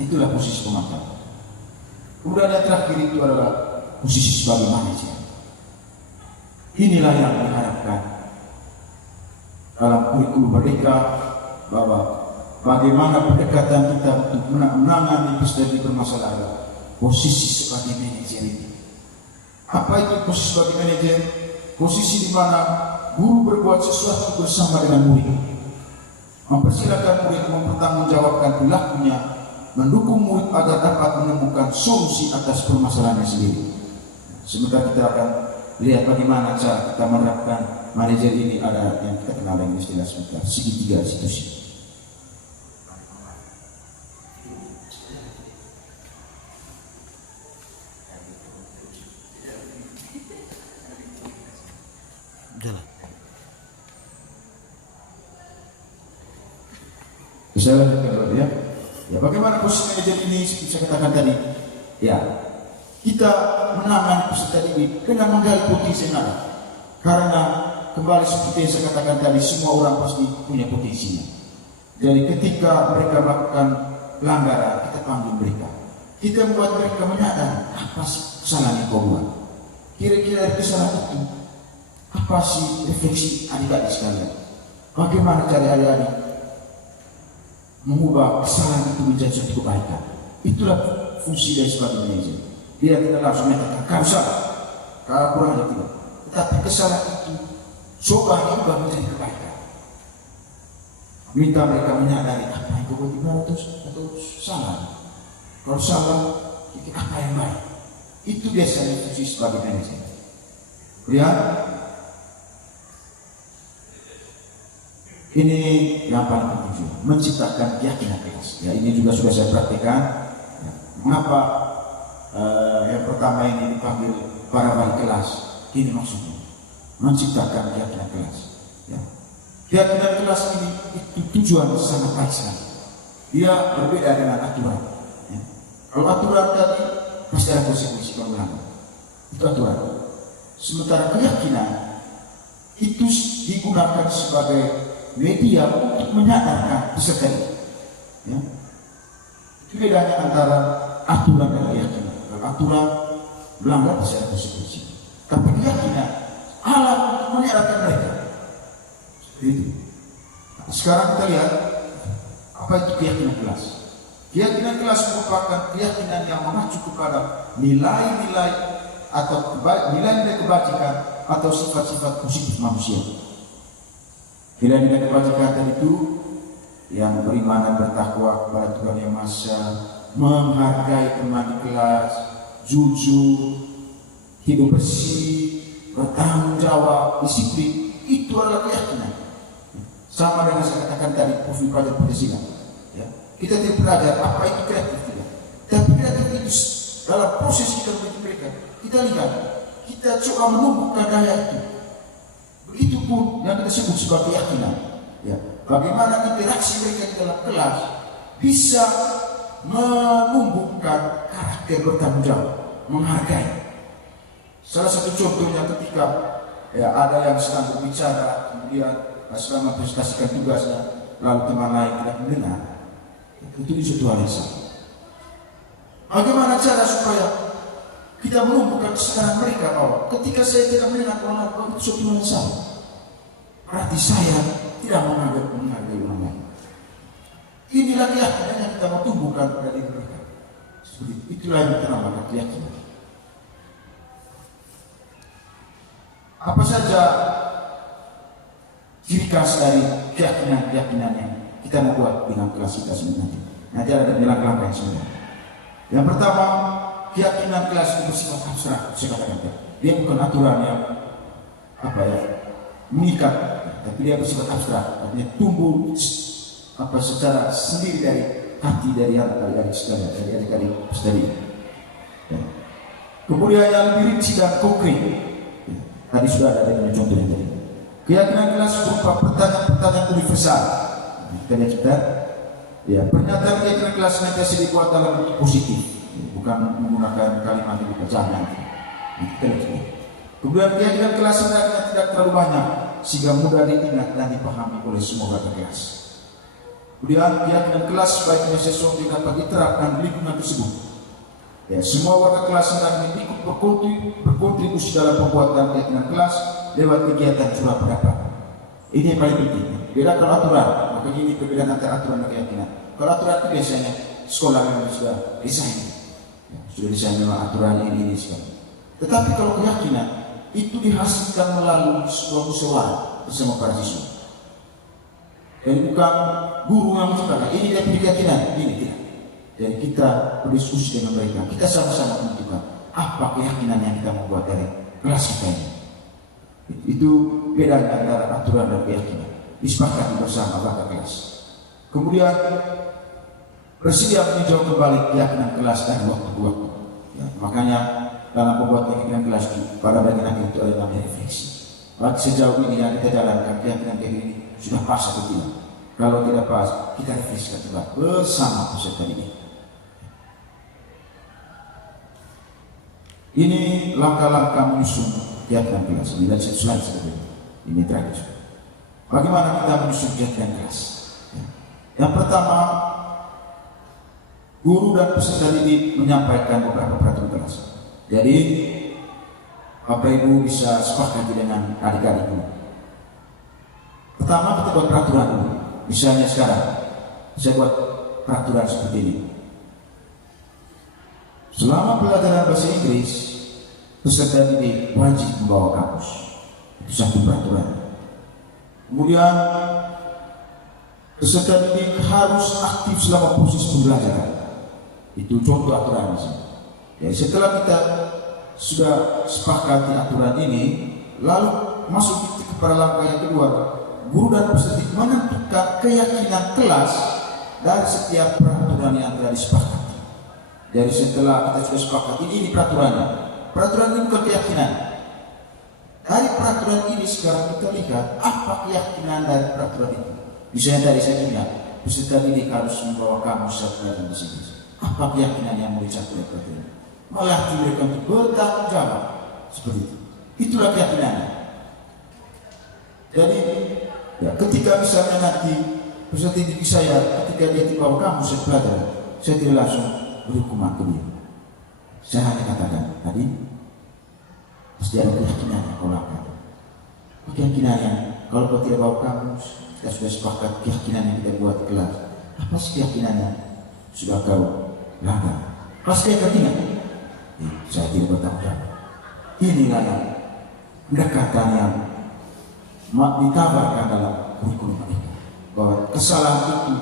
itulah posisi pemantau. Kemudian yang terakhir itu adalah posisi sebagai manajer. Inilah yang diharapkan dalam kurikulum Merdeka, bahwa bagaimana pendekatan kita untuk menangani peristiwa permasalahan, posisi sebagai manajer ini. Apa itu posisi sebagai manajer? Posisi di mana guru berbuat sesuatu bersama dengan murid, mempersilakan murid mempertanggungjawabkan perilakunya, mendukung murid agar dapat menemukan solusi atas permasalahannya sendiri. Sebentar kita akan lihat bagaimana cara kita menerapkan manajer ini. Ada yang kita kenal dengan istilah sebentar segitiga institusi. Jalan. Bisa lanjutkan ya. Ya bagaimana posisi manajer ini seperti saya katakan tadi. Ya kita menangani peserta didik dengan menggali potensi yang ada. Karena kembali seperti yang saya katakan tadi, semua orang pasti punya potensinya. Jadi ketika mereka melakukan pelanggaran, kita panggil mereka. Kita membuat mereka menyadari apa sih kesalahan yang kau buat. Kira-kira kesalahan itu apa sih refleksi adik-adik sekalian? Bagaimana cara adik-adik mengubah kesalahan itu menjadi suatu kebaikan? Itulah fungsi dari sebagai manajer. Dia tidak langsung menyatakan kau salah, kau kurang ajar tidak. Tetapi kesalahan itu coba diubah menjadi kebaikan. Minta mereka menyadari apa yang kau buat benar atau salah. Kalau salah, apa yang baik. Itu biasanya fungsi sebagai manajer. Lihat, ini yang paling penting juga, menciptakan keyakinan kelas. Ya, ini juga sudah saya praktikkan. Ya, mengapa yang pertama ini dipanggil para wali kelas? Ini maksudnya menciptakan keyakinan kelas. Ya. Keyakinan kelas ini itu tujuan sangat baik sekali. Dia berbeda dengan aturan. Ya. Kalau aturan tadi pasti ada konsekuensi pengulangan. Itu aturan. Sementara keyakinan itu digunakan sebagai media untuk menyadarkan peserta ini. Ya. Itu bedanya antara aturan dan keyakinan. Kalau aturan melanggar pasti ada konsekuensi. Tapi keyakinan alat untuk menyadarkan mereka. Itu. Sekarang kita lihat apa itu keyakinan kelas. Keyakinan kelas merupakan keyakinan yang mengacu kepada nilai-nilai atau nilai-nilai kebajikan atau sifat-sifat positif manusia. Nilai-nilai kebajikan itu yang beriman dan bertakwa kepada Tuhan Yang Maha Esa, menghargai teman di kelas, jujur, hidup bersih, bertanggung jawab, disiplin. Itu adalah keyakinan. Sama dengan saya katakan tadi, profil pelajar Pancasila. Ya. Kita tidak belajar apa itu kreatif tidak. Tapi kreatif itu dalam proses kita mendidik mereka. Kita lihat, kita coba menumbuhkan daya itu. Begitupun yang kita sebut sebagai keyakinan. Ya. Bagaimana interaksi mereka di dalam kelas bisa menumbuhkan karakter bertanggung jawab, menghargai. Salah satu contohnya ketika ya, ada yang sedang berbicara, kemudian sedang mempresentasikan tugasnya, lalu teman lain tidak mendengar, itu suatu hal yang salah. Bagaimana cara supaya kita menumbuhkan kesadaran mereka bahwa ketika saya tidak mendengar itu suatu hal yang salah, berarti saya tidak menghargai orang lain. Inilah keyakinan yang kita mau tumbuhkan pada diri mereka. Itulah yang kita namakan keyakinan. Apa saja ciri khas dari keyakinan-keyakinan yang kita mau buat dengan kelas kita sebenarnya. Nanti ada langkah-langkah yang sebenarnya. Yang pertama, keyakinan kelas itu bersifat abstrak. Saya katakan dia bukan aturan yang mengikat, tapi dia bersifat abstrak. Artinya tumbuh secara sendiri dari hati dari adik-adik sekalian, dari adik-adik studi. Kemudian yang lebih rinci dan konkret. Tadi sudah ada dengan contohnya tadi. Keyakinan kelas berupa pertanyaan-pertanyaan universal. Kita lihat sebentar. Ya, pernyataan keyakinan kelas senantiasa dibuat dalam bentuk positif, bukan menggunakan kalimat yang jangan. Kita lihat sebentar. Kemudian keyakinan kelas sebenarnya tidak terlalu banyak sehingga mudah diingat dan dipahami oleh semua warga kelas. Kemudian keyakinan kelas sebaiknya sesuatu yang dapat diterapkan di lingkungan tersebut. Ya, semua warga kelas hendaknya ikut berkontribusi dalam pembuatan keyakinan kelas lewat kegiatan curah pendapat. Ini yang paling penting. Beda kalau aturan, makanya ini perbedaan antara aturan dan keyakinan. Kalau aturan itu biasanya sekolah memang sudah desain, ya, sudah desain memang aturan ini sekali. Tetapi kalau keyakinan itu dihasilkan melalui sebuah musyawarah bersama para siswa. Jadi bukan guru yang menciptakan. Ini dia keyakinan, ini tidak. Jadi kita berdiskusi dengan mereka, kita sama-sama menentukan apa keyakinan yang kita membuat dari kelas kita ini. Itu beda antara aturan dan keyakinan. Disepakati bersama warga kelas. Kemudian bersedia meninjau kembali keyakinan kelas dari waktu ke waktu. Ya, makanya dalam pembuatan keyakinan kelas pada bagian akhir itu ada namanya refleksi. Bagi sejauh ini yang kita jalankan keyakinan ini sudah pas atau tidak. Kalau tidak pas, kita refleksikan kembali bersama peserta ini. Ini langkah-langkah menyusun keyakinan kelas. Ini dari satu slide sebetulnya. Ini terakhir. Bagaimana kita menyusun keyakinan kelas? Ya. Yang pertama, guru dan peserta didik menyampaikan beberapa peraturan kelas. Jadi, Bapak Ibu bisa sepakati dengan adik-adik dulu. Pertama kita buat peraturan dulu. Misalnya sekarang, saya buat peraturan seperti ini. Selama pelajaran bahasa Inggris, peserta didik wajib membawa kamus. Itu satu peraturan. Kemudian peserta didik harus aktif selama proses pembelajaran. Itu contoh aturan di sini. Ya, setelah kita sudah sepakati aturan ini, lalu masuk kepada langkah yang kedua. Guru dan peserta didik menentukan keyakinan kelas dari setiap peraturan yang telah disepakati. Jadi setelah kita sudah sepakati ini peraturannya. Peraturan ini bukan keyakinan. Dari peraturan ini sekarang kita lihat apa keyakinan dari peraturan itu. Misalnya dari saya bilang, peserta didik harus membawa kamus satu pelajaran bahasa Inggris. Apa keyakinan yang mau dicapai dari peraturan ini? Melatih mereka untuk bertanggung jawab. Seperti itu. Itulah keyakinannya. Jadi ya, ketika misalnya nanti peserta didik saya ketika dia membawa kamus satu pelajaran, saya tidak langsung berhukuman ke dia. Saya hanya katakan tadi pasti ada keyakinan yang kau lakukan. Keyakinannya kalau kau tidak bawa kamus, kita sudah sepakat keyakinan yang kita buat kelas. Apa sih keyakinannya? Sudah kau langgar. Pasti keyakinan. Saya tidak bertanggung jawab. Inilah yang pendekatan yang ditabarkan dalam kurikulum mereka, bahwa kesalahan itu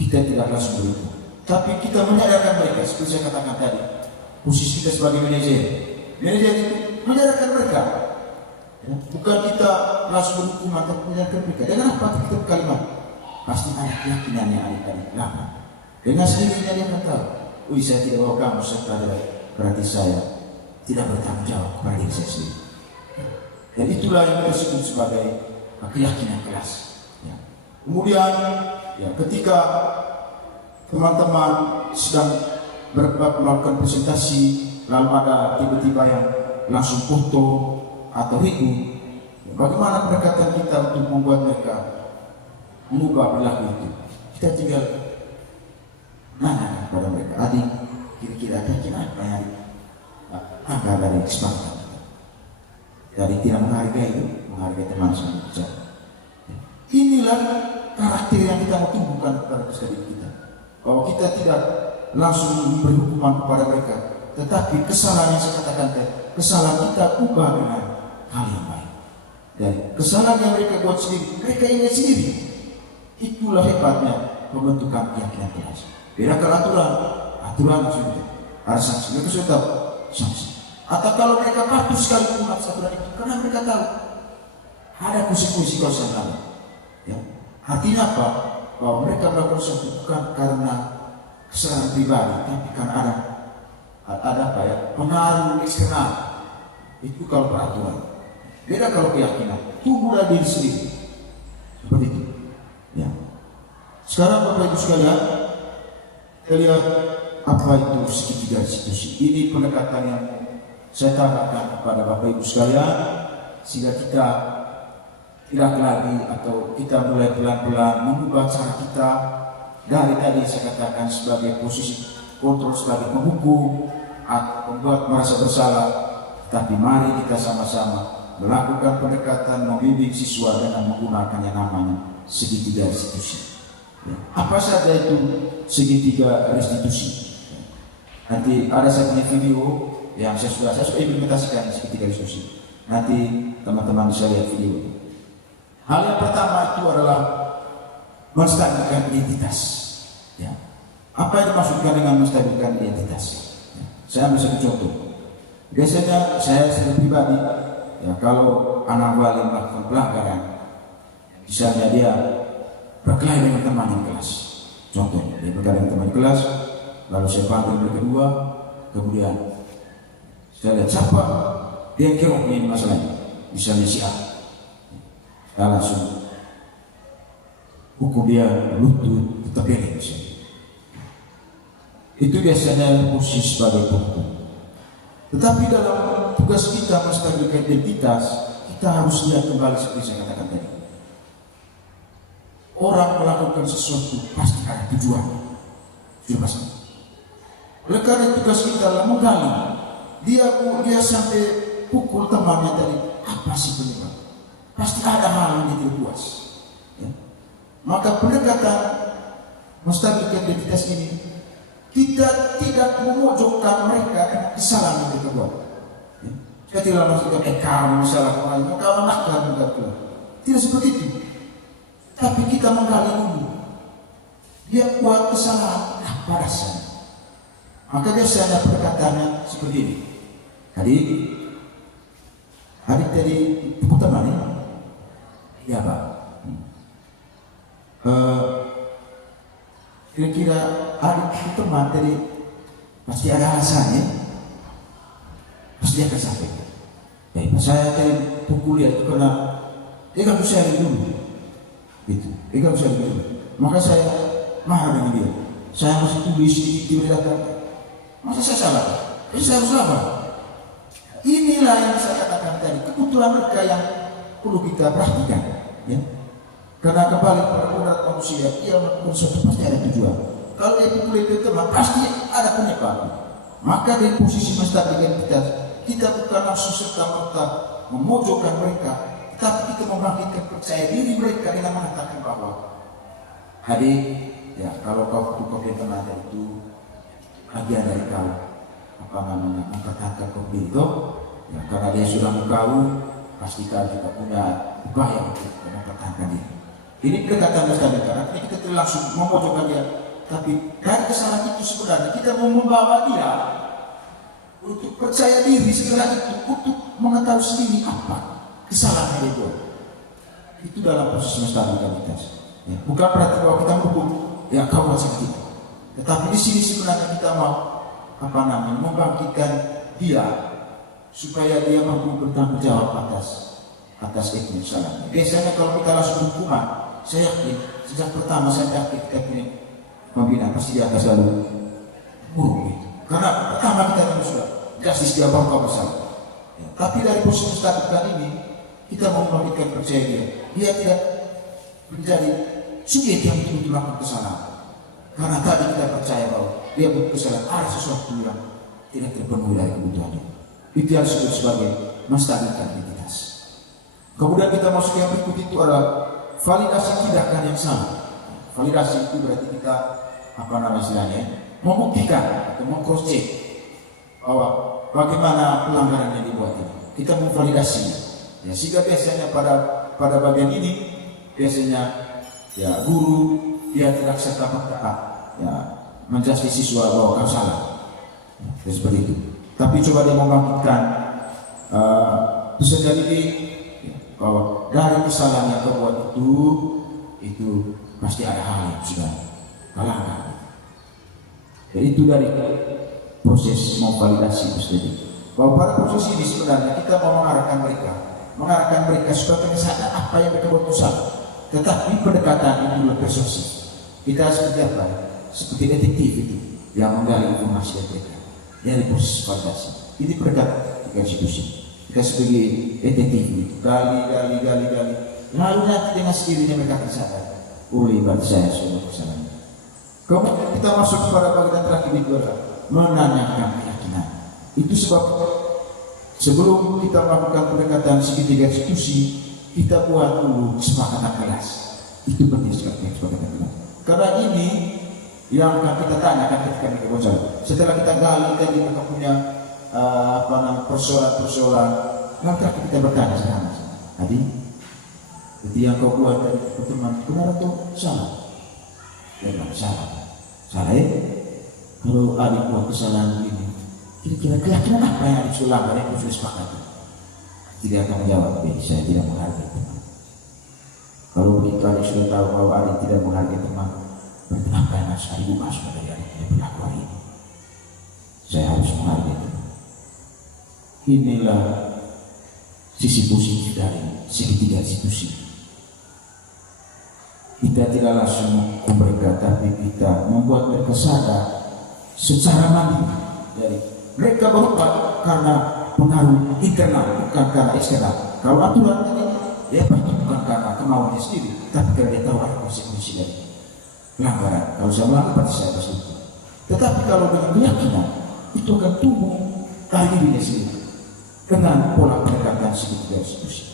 kita tidak langsung berhukum, tapi kita menyadarkan mereka. Seperti saya katakan tadi, posisi kita sebagai manajer itu menyadarkan mereka, ya, bukan kita langsung berhukum atau menyadarkan mereka. Dengan apa kita berkalimat? Pasti ada keyakinan yang ada tadi. Dengan sendirinya dia akan tahu, saya tidak bawa kamu serta berarti saya tidak bertanggung jawab kepada diri saya sendiri. Dan itulah yang disebut sebagai keyakinan kelas. Ya. Kemudian, ya, ketika teman-teman sedang melakukan presentasi, lalu ada tiba-tiba yang langsung foto atau ribut, ya, bagaimana pendekatan kita untuk membuat mereka mengubah perilaku itu? Kita tinggal nanya kepada mereka, adik, kira-kira keyakinan apa yang ada dari kesepakatan? Dari tidak menghargai teman sama bicara. Inilah karakter yang kita mau tumbuhkan kepada peserta kita. Bahwa kita tidak langsung memberi hukuman kepada mereka, tetapi kesalahan yang saya katakan tadi, kesalahan kita ubah dengan hal yang baik. Dari kesalahan yang mereka buat sendiri, mereka ingat sendiri. Itulah hebatnya pembentukan keyakinan kelas. Bedakan aturan sudah ada sanksi. Mereka sudah tahu sanksi. Atau kalau mereka patuh sekali atas aturan itu, karena mereka tahu ada konsekuensi kalau salah. Ya. Artinya apa? Bahwa mereka melakukan sesuatu bukan karena kesalahan pribadi, tapi karena ada apa ya, pengaruh eksternal. Itu kalau peraturan. Beda kalau keyakinan, tumbuh dari diri sendiri. Seperti itu. Ya. Sekarang Bapak Ibu sekalian, kita lihat apa itu segitiga institusi. Ini pendekatan yang saya tanyakan kepada Bapak Ibu sekalian, sehingga kita tidak lagi atau kita mulai pelan-pelan mengubah cara kita dari tadi saya katakan sebagai posisi kontrol sebagai penghukum atau membuat merasa bersalah, tapi mari kita sama-sama melakukan pendekatan membimbing siswa dengan menggunakan yang namanya segitiga restitusi. Ya. Apa saja itu segitiga restitusi? Nanti ada satu video yang saya sudah implementasikan segitiga diskusi. Nanti teman-teman bisa lihat video. Hal yang pertama itu adalah menstabilkan identitas. Ya. Apa yang dimaksudkan dengan menstabilkan identitas? Ya. Saya ambil satu contoh. Biasanya saya secara pribadi, ya, kalau anak wali melakukan pelanggaran, misalnya dia berkelahi dengan teman di kelas. Contohnya, dia berkelahi dengan teman di kelas, lalu saya panggil mereka kedua, kemudian saya lihat siapa dia kerok ini masalahnya, misalnya si A, saya langsung hukum dia lutut tetap ini misalnya. Itu biasanya posisi sebagai penghukum. Tetapi dalam tugas kita menstabilkan identitas, kita harus lihat kembali seperti saya katakan tadi. Orang melakukan sesuatu pasti ada tujuan, sudah pasti. Oleh karena tugas kita adalah menggali. Dia sampai pukul temannya tadi, apa sih penyebab? Pasti ada hal yang dia tidak puas. Ya. Maka pendekatan menstabilkan identitas ini Kita tidak memojokkan mereka dengan kesalahan yang kita buat. Ya. Kita tidak maksudkan kamu salah kemarin, kamu nakal juga. Tidak seperti itu. Tapi kita menggali dulu. Dia buat kesalahan apa dasarnya? Maka biasanya pendekatannya seperti ini. Adik tadi tepuk tangan ya? Iya Pak. Kira-kira adik itu teman tadi pasti ada alasannya, pasti akan sampai. Baik, saya tadi pukul dia itu karena dia kan bisa dulu, gitu. Dia kan bisa dulu. Maka saya marah dengan dia. Saya masih tulis di datang. Masa saya salah? Jadi saya harus salah. Inilah yang saya katakan tadi, kebutuhan mereka yang perlu kita perhatikan, ya. Karena kembali pada kodrat manusia, dia melakukan sesuatu pasti ada tujuan. Kalau dia pukul itu teman, pasti ada penyebab. Maka dari posisi menstabilkan kita bukan langsung serta-merta memojokkan mereka, tapi kita membangkitkan percaya diri mereka dengan mengatakan bahwa hadir, ya kalau kau teman itu bagian dari kau, mempertahankan kau itu, ya karena dia sudah mengkau, pasti kau juga punya upaya untuk mempertahankan diri. Ini pendekatan mereka, artinya kita tidak langsung memojokkan dia, tapi dari kesalahan itu sebenarnya kita mau membawa dia untuk percaya diri setelah itu, untuk mengetahui sendiri apa kesalahan yang dia buat. Itu dalam proses menstabilitas. Ya, bukan berarti bahwa kita mendukung, ya kau masih kita. Tetapi di sini sebenarnya kita mau membangkitkan dia supaya dia mampu bertanggung jawab atas itu kesalahan. Biasanya kalau kita langsung hukuman, saya yakin sejak pertama saya yakin kita punya pembina pasti dia akan selalu buruk gitu. Karena pertama kita sudah kasih dia bahwa kau bersalah. Ya, tapi dari posisi menstabilkan ini kita mau membangkitkan percaya dia tidak menjadi subjek yang betul-betul melakukan kesalahan. Karena tadi kita percaya bahwa dia buat kesalahan, ada sesuatu yang tidak terpenuhi dari kebutuhannya. Itu yang disebut sebagai menstabilkan identitas. Kemudian kita masuk yang berikut itu adalah validasi tindakan yang salah. Validasi itu berarti kita membuktikan atau meng-cross check bahwa bagaimana pelanggaran yang dibuat ini. Kita memvalidasi. Ya, sehingga biasanya pada bagian ini biasanya ya guru dia tidak serta-merta ya menjudge siswa bahwa kau salah, ya, seperti itu. Tapi coba dia membangkitkan bisa jadi bahwa dari kesalahan yang kau buat itu pasti ada hal yang sudah kalahkan. Jadi itu dari proses memvalidasi itu sendiri. Bahwa pada proses ini sebenarnya kita mau mengarahkan mereka supaya sadar apa yang mereka buat salah. Tetapi pendekatan itu lebih persuasif. Kita seperti apa? Seperti detektif itu yang menggali informasi dari mereka. Dari proses validasi. Ini pendekatan tiga institusi. Kita sebagai detektif itu gali. Lalu nanti dengan sendirinya mereka akan sadar. Berarti saya sudah kesalahan. Kemudian kita masuk kepada bagian terakhir itu adalah menanyakan keyakinan. Itu sebab sebelum kita melakukan pendekatan segitiga institusi, kita buat dulu kesepakatan kelas. Itu penting sekali kesepakatan kelas. Karena ini yang akan kita tanyakan ketika kita bosan. Setelah kita gali tadi kita punya persoalan-persoalan, maka kita bertanya sama. Tadi, itu yang kau buat dari teman benar atau salah? Ya benar salah. Salah ya? Kalau adik buat kesalahan ini, kira-kira keyakinan apa yang adik sudah langgar yang khusus sepakati? Tidak akan menjawab, saya tidak menghargai teman. Kalau begitu adik sudah tahu bahwa adik tidak menghargai teman, berarti apa yang harus adik masuk dari adik tidak berlaku hari ini? Saya harus menghargai teman. Inilah sisi positif dari segitiga institusi. Kita tidak langsung menghukum mereka, tapi kita membuat mereka sadar secara mandiri. Jadi mereka berubah karena pengaruh internal, bukan karena eksternal. Kalau aturan tadi, ya pasti bukan karena kemauannya sendiri, tapi karena dia tahu ada konsekuensi dari pelanggaran. Kalau saya melanggar, pasti saya pasti. Tetapi kalau dengan keyakinan, itu akan tumbuh dari dirinya sendiri dengan pola pendekatan segitiga institusi.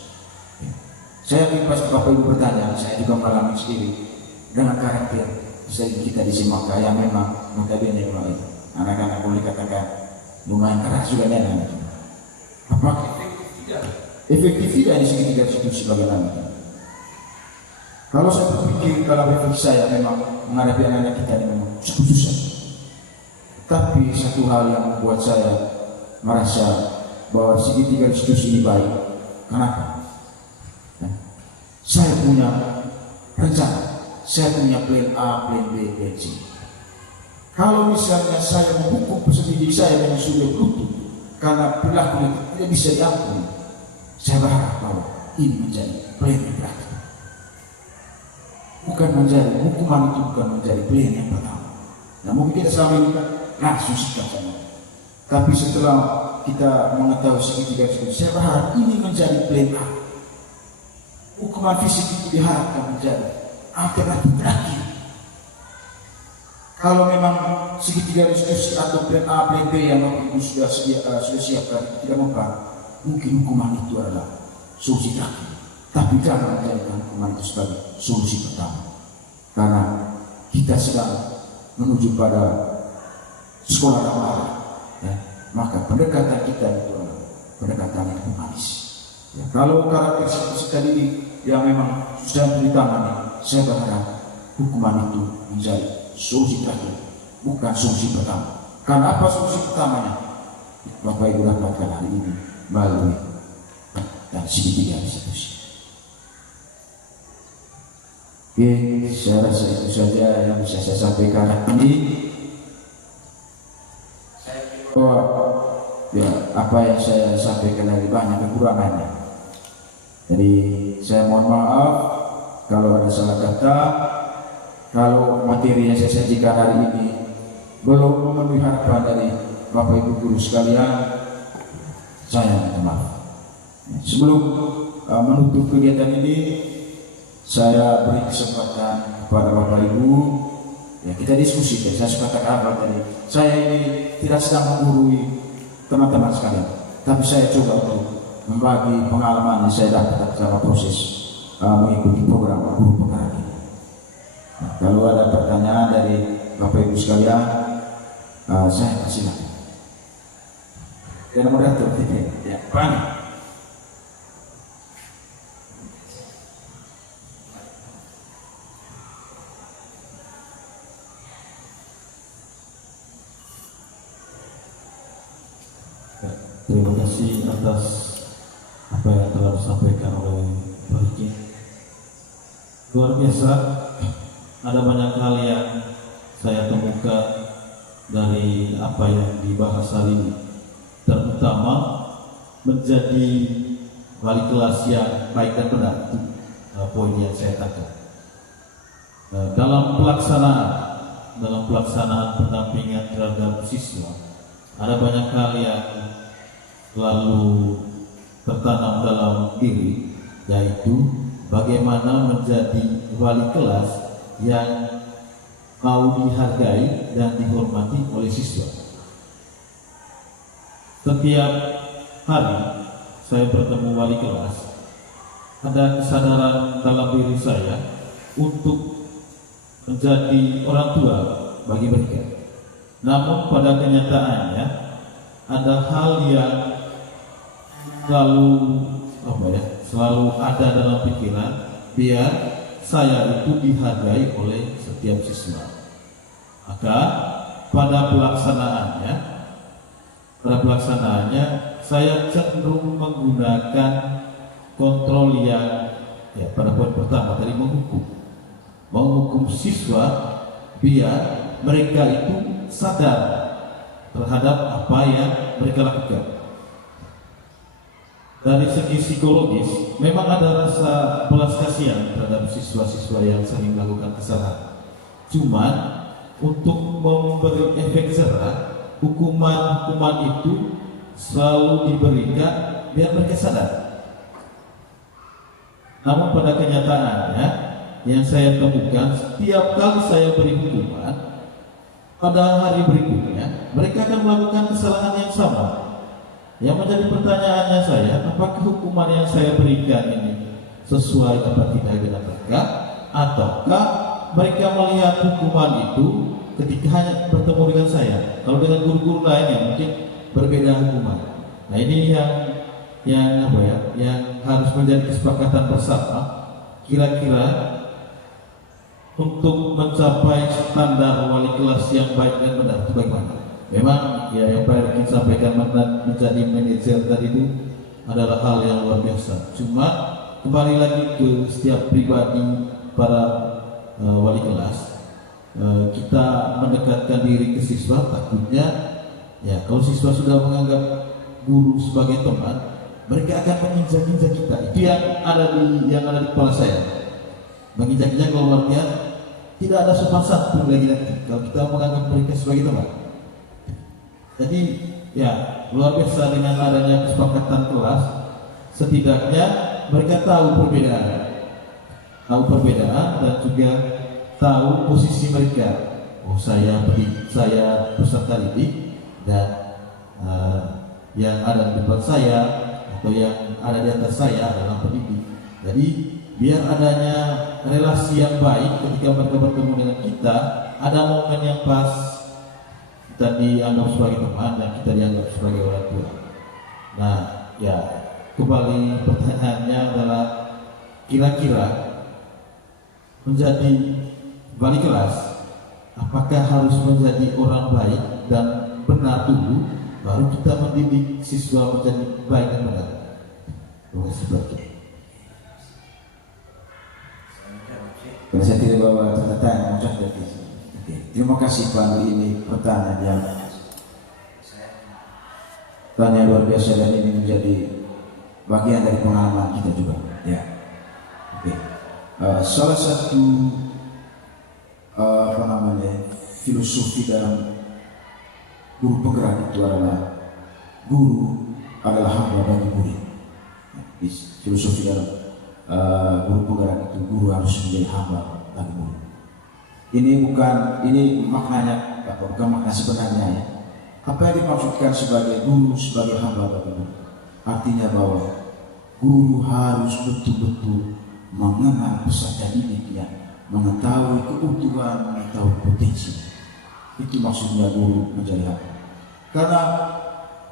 Saya ingin pas Bapak Ibu bertanya, saya juga mengalami sendiri dengan karakter sering kita disimak yang memang notabene memang itu anak-anak boleh katakan lumayan keras juga nih anak. Apakah efektif tidak di segitiga institusi bagaimana? Kalau saya berpikir kalau refleksi saya memang menghadapi anak-anak kita ini memang cukup susah. Tapi satu hal yang membuat saya merasa bahwa segitiga institusi ini baik. Kenapa? Saya punya rencana, saya punya plan A, plan B, plan C. Kalau misalnya saya menghukum peserta didik saya yang sudah beruntung karena perilaku tidak bisa diampuni, saya berharap bahwa ini menjadi plan yang berakhir. Bukan menjadi hukuman itu bukan menjadi plan yang pertama. Nah mungkin kita selama ini langsung sikap sana. Tapi setelah kita mengetahui segitiga itu, saya berharap ini menjadi plan A. Hukuman fisik itu diharapkan menjadi alternatif terakhir. Kalau memang segitiga diskusi atau plan A, plan B yang Bapak Ibu sudah siapkan tidak mempan, mungkin hukuman itu adalah solusi terakhir. Tapi jangan menjadikan hukuman itu sebagai solusi pertama. Karena kita sedang menuju pada sekolah ramalan, ya, maka pendekatan kita itu adalah pendekatan yang humanis. Ya, kalau karakter peserta didik yang memang sudah ditangani, saya berharap hukuman itu menjadi solusi terakhir, bukan solusi pertama. Karena apa solusi pertamanya? Bapak Ibu dapatkan hari ini melalui dan segitiga institusi. Oke, saya rasa itu saja yang bisa saya sampaikan hari ini. Bahwa ya, apa yang saya sampaikan hari banyak kekurangannya. Jadi saya mohon maaf kalau ada salah kata, kalau materi yang saya sajikan hari ini belum memenuhi harapan dari Bapak Ibu guru sekalian, saya minta maaf. Sebelum menutup kegiatan ini, saya beri kesempatan kepada Bapak Ibu, ya kita diskusi. Saya suka katakan tadi, saya ini tidak sedang menggurui teman-teman sekalian, tapi saya coba untuk membagi pengalaman yang saya dapat selama proses mengikuti program guru penggerak ini. Nah, kalau ada pertanyaan dari Bapak Ibu sekalian, saya persilakan. Dan moderator, ya, Pak. Terima kasih atas apa yang telah disampaikan oleh Pak Riki. Luar biasa, ada banyak hal yang saya temukan dari apa yang dibahas hari ini, terutama menjadi wali kelas yang baik dan benar. Itu poin yang saya tangkap. Dalam pelaksanaan pendampingan terhadap siswa, ada banyak hal yang lalu tertanam dalam diri, yaitu bagaimana menjadi wali kelas yang mau dihargai dan dihormati oleh siswa. Setiap hari saya bertemu wali kelas, ada kesadaran dalam diri saya untuk menjadi orang tua bagi mereka. Namun pada kenyataannya ada hal yang selalu ada dalam pikiran, biar saya itu dihargai oleh setiap siswa. Maka pada pelaksanaannya saya cenderung menggunakan kontrol yang pada poin pertama tadi menghukum siswa biar mereka itu sadar terhadap apa yang mereka lakukan. Dari segi psikologis, memang ada rasa belas kasihan terhadap siswa-siswa yang sering melakukan kesalahan. Cuman untuk memberi efek jerah, hukuman itu selalu diberikan biar mereka sadar. Namun pada kenyataannya, yang saya temukan, setiap kali saya beri hukuman, pada hari berikutnya mereka akan melakukan kesalahan yang sama. Yang menjadi pertanyaannya saya, apakah hukuman yang saya berikan ini sesuai apa tidak dengan mereka, ataukah mereka melihat hukuman itu ketika hanya bertemu dengan saya. Kalau dengan guru-guru lainnya mungkin berbeda hukuman. Nah ini yang apa ya, yang harus menjadi kesepakatan bersama. Kira-kira untuk mencapai standar wali kelas yang baik dan benar itu bagaimana? Memang ya yang Pak Erick sampaikan menjadi manajer tadi itu adalah hal yang luar biasa. Cuma kembali lagi ke setiap pribadi para wali kelas, kita mendekatkan diri ke siswa. Takutnya ya kalau siswa sudah menganggap guru sebagai teman, mereka akan menginjak-injak kita. Itu yang ada di kepala saya. Menginjak-injak kalau artinya tidak ada sopan santun lagi nanti kalau kita menganggap mereka sebagai teman. Jadi ya luar biasa dengan adanya kesepakatan kelas, setidaknya mereka tahu perbedaan dan juga tahu posisi mereka. Oh saya peserta didik dan yang ada di depan saya atau yang ada di atas saya adalah pendidik. Jadi biar adanya relasi yang baik ketika mereka bertemu dengan kita, ada momen yang pas kita dianggap sebagai teman dan kita dianggap sebagai orang tua. Nah ya kembali pertanyaannya adalah kira-kira menjadi wali kelas apakah harus menjadi orang baik dan benar dulu baru kita mendidik siswa menjadi baik dan benar? Terima kasih banyak. Kalau saya tidak bawa catatan, mencatat di sini. Oke. Terima kasih Pak. Ini pertanyaan yang luar biasa dan ini menjadi bagian dari pengalaman kita juga. Ya. Oke. Salah satu filosofi dalam guru penggerak itu adalah guru adalah hamba bagi murid. Filosofi dalam guru penggerak itu guru harus menjadi hamba bagi murid. Ini maknanya bukan makna sebenarnya ya. Apa yang dimaksudkan sebagai guru sebagai hamba bagi murid? Artinya bahwa guru harus betul-betul mengenal peserta didiknya, mengetahui keutuhan, mengetahui potensi. Itu maksudnya guru menjadi hamba. Karena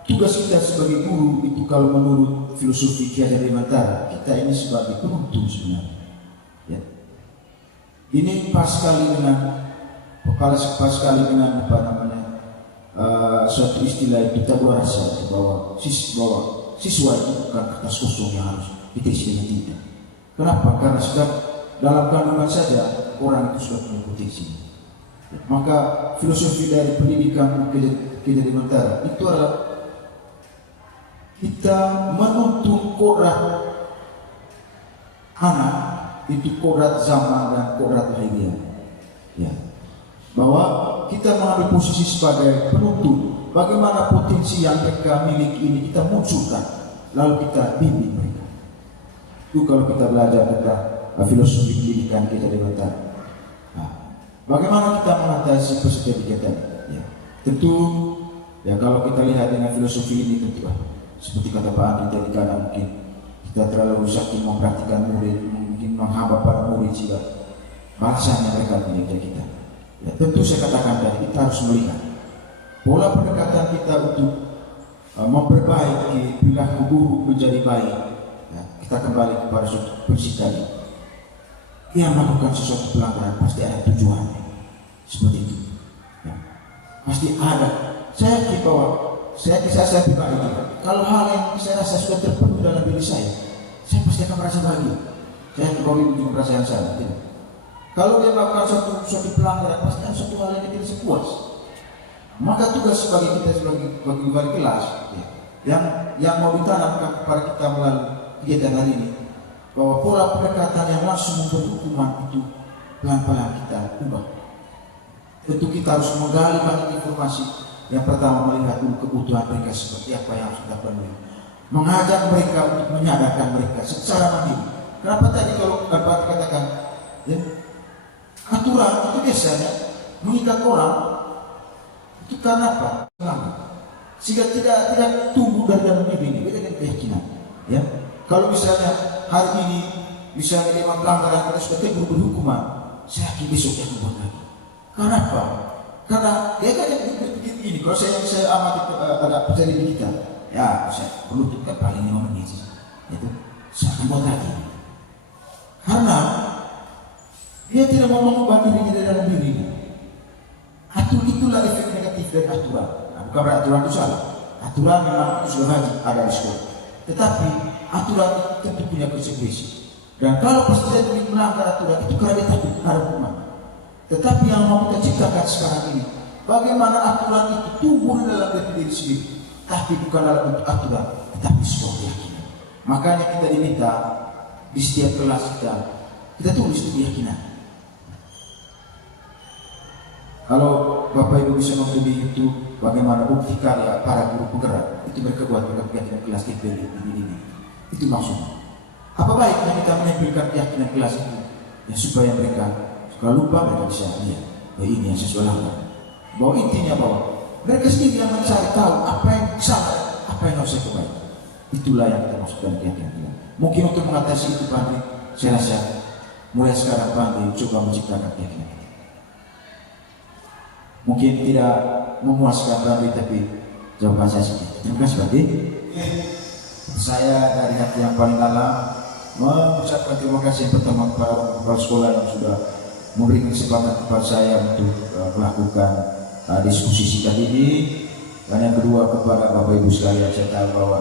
tugas kita sebagai guru itu kalau menurut filosofi Ki Hajar Dewantara, kita ini sebagai penuntun sebenarnya. Ya. Ini pas sekali dengan suatu istilah Pythagoras bahwa siswa itu bukan kertas kosong yang harus diisi dengan tinta. Kenapa? Karena sudah dalam kandungan saja orang itu sudah punya potensi. Maka filosofi dari pendidikan Ki Hajar Dewantara itu adalah kita menuntun kodrat anak itu kodrat zaman dan kodrat lahiriah. Ya. Bahwa kita mengambil posisi sebagai penuntun, bagaimana potensi yang mereka miliki ini kita munculkan, lalu kita bimbing mereka. Itu kalau kita belajar tentang filosofi pendidikan Ki Hajar Dewantara. Nah, bagaimana kita mengatasi peserta didik tadi? Ya. Tentu ya kalau kita lihat dengan filosofi ini tentu seperti kata Pak Andi tadi, karena mungkin kita terlalu sakit memperhatikan murid, mungkin menghamba para murid sehingga bahasanya mereka mendidik kita. Ya, tentu saya katakan tadi kita harus melihat pola pendekatan kita untuk memperbaiki perilaku guru menjadi baik. Ya, kita kembali kepada suatu prinsip tadi. Yang melakukan sesuatu pelanggaran pasti ada tujuannya, seperti itu. Ya, pasti ada. Saya yakin bahwa saya pribadi kalau hal yang saya rasa sudah terpenuhi dalam diri saya pasti akan merasa bahagia. Saya juga merasa yang sama. Kalau dia melakukan suatu pelanggaran pasti ada suatu hal yang tidak sepuas. Maka tugas sebagai kita sebagai wali kelas ya, yang mau ditanamkan kepada kita melalui kegiatan hari ini, bahwa pola pendekatan yang langsung memberi hukuman itu pelan-pelan kita ubah. Tentu kita harus menggali banyak informasi. Yang pertama melihat dulu kebutuhan mereka seperti apa yang harus kita penuhi. Mengajak mereka untuk menyadarkan mereka secara mandiri. Kenapa tadi kalau Bapak katakan ya, aturan itu biasanya mengikat orang itu karena apa? Sehingga tidak tumbuh dari dalam diri ini, beda dengan keyakinan. Ya, kalau misalnya hari ini misalnya dia melanggaran karena sudah tegur berhukuman, saya yakin besok dia akan buat lagi. Kenapa? Karena dia kan yang berpikir ini. Kalau saya amati ada pencari di kita, ya saya perlu tukar paling 5 menit itu saya akan buat lagi. Karena dia tidak mau mengubah dirinya dari dalam dirinya. Itulah efek negatif dari aturan. Nah, bukan berarti aturan itu salah. Aturan memang itu sudah wajib ada di sekolah. Tetapi aturan itu tentu punya konsekuensi. Dan kalau presiden melanggar aturan itu karena dia takut ada hukuman. Tetapi yang mau kita ciptakan sekarang ini, bagaimana aturan itu tumbuh dalam diri sendiri, tapi bukan dalam bentuk aturan, tetapi sebuah keyakinan. Makanya kita diminta di setiap kelas kita tulis keyakinan. Kalau Bapak Ibu bisa membeli itu bagaimana bukti karya para guru penggerak itu mereka buat keyakinan kelas kita ini. Itu maksudnya. Apa baiknya kita menampilkan keyakinan kelas itu ya, supaya mereka kalau lupa mereka bisa lihat bahwa ini yang sesuai lakukan. Bahwa intinya bahwa mereka sendiri yang mencari tahu apa yang salah, apa yang harus saya perbaiki. Itulah yang kita maksudkan keyakinan. Mungkin untuk mengatasi itu Pak Andri, saya rasa mulai sekarang Pak Andri coba menciptakan keyakinan. Mungkin tidak memuaskan Pak Andri, tapi jawaban saya sedikit. Terima kasih Pak Andri. Saya dari hati yang paling dalam mengucapkan terima kasih yang pertama kepada kepala sekolah yang sudah memberi kesempatan kepada saya untuk melakukan diskusi singkat ini, dan yang kedua kepada Bapak Ibu sekalian. Saya tahu bahwa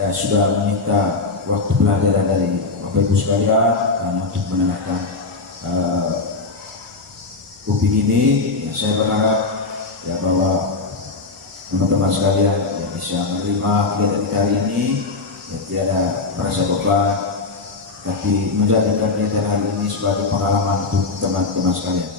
ya sudah meminta waktu pelajaran dari Bapak Ibu sekalian untuk mendengarkan topik ini. Ya, saya berharap ya bahwa teman-teman sekalian ya, bisa menerima kegiatan kita hari ini, ya, tiada merasa beban, tapi menjadikan kegiatan hari ini sebagai pengalaman untuk teman-teman sekalian.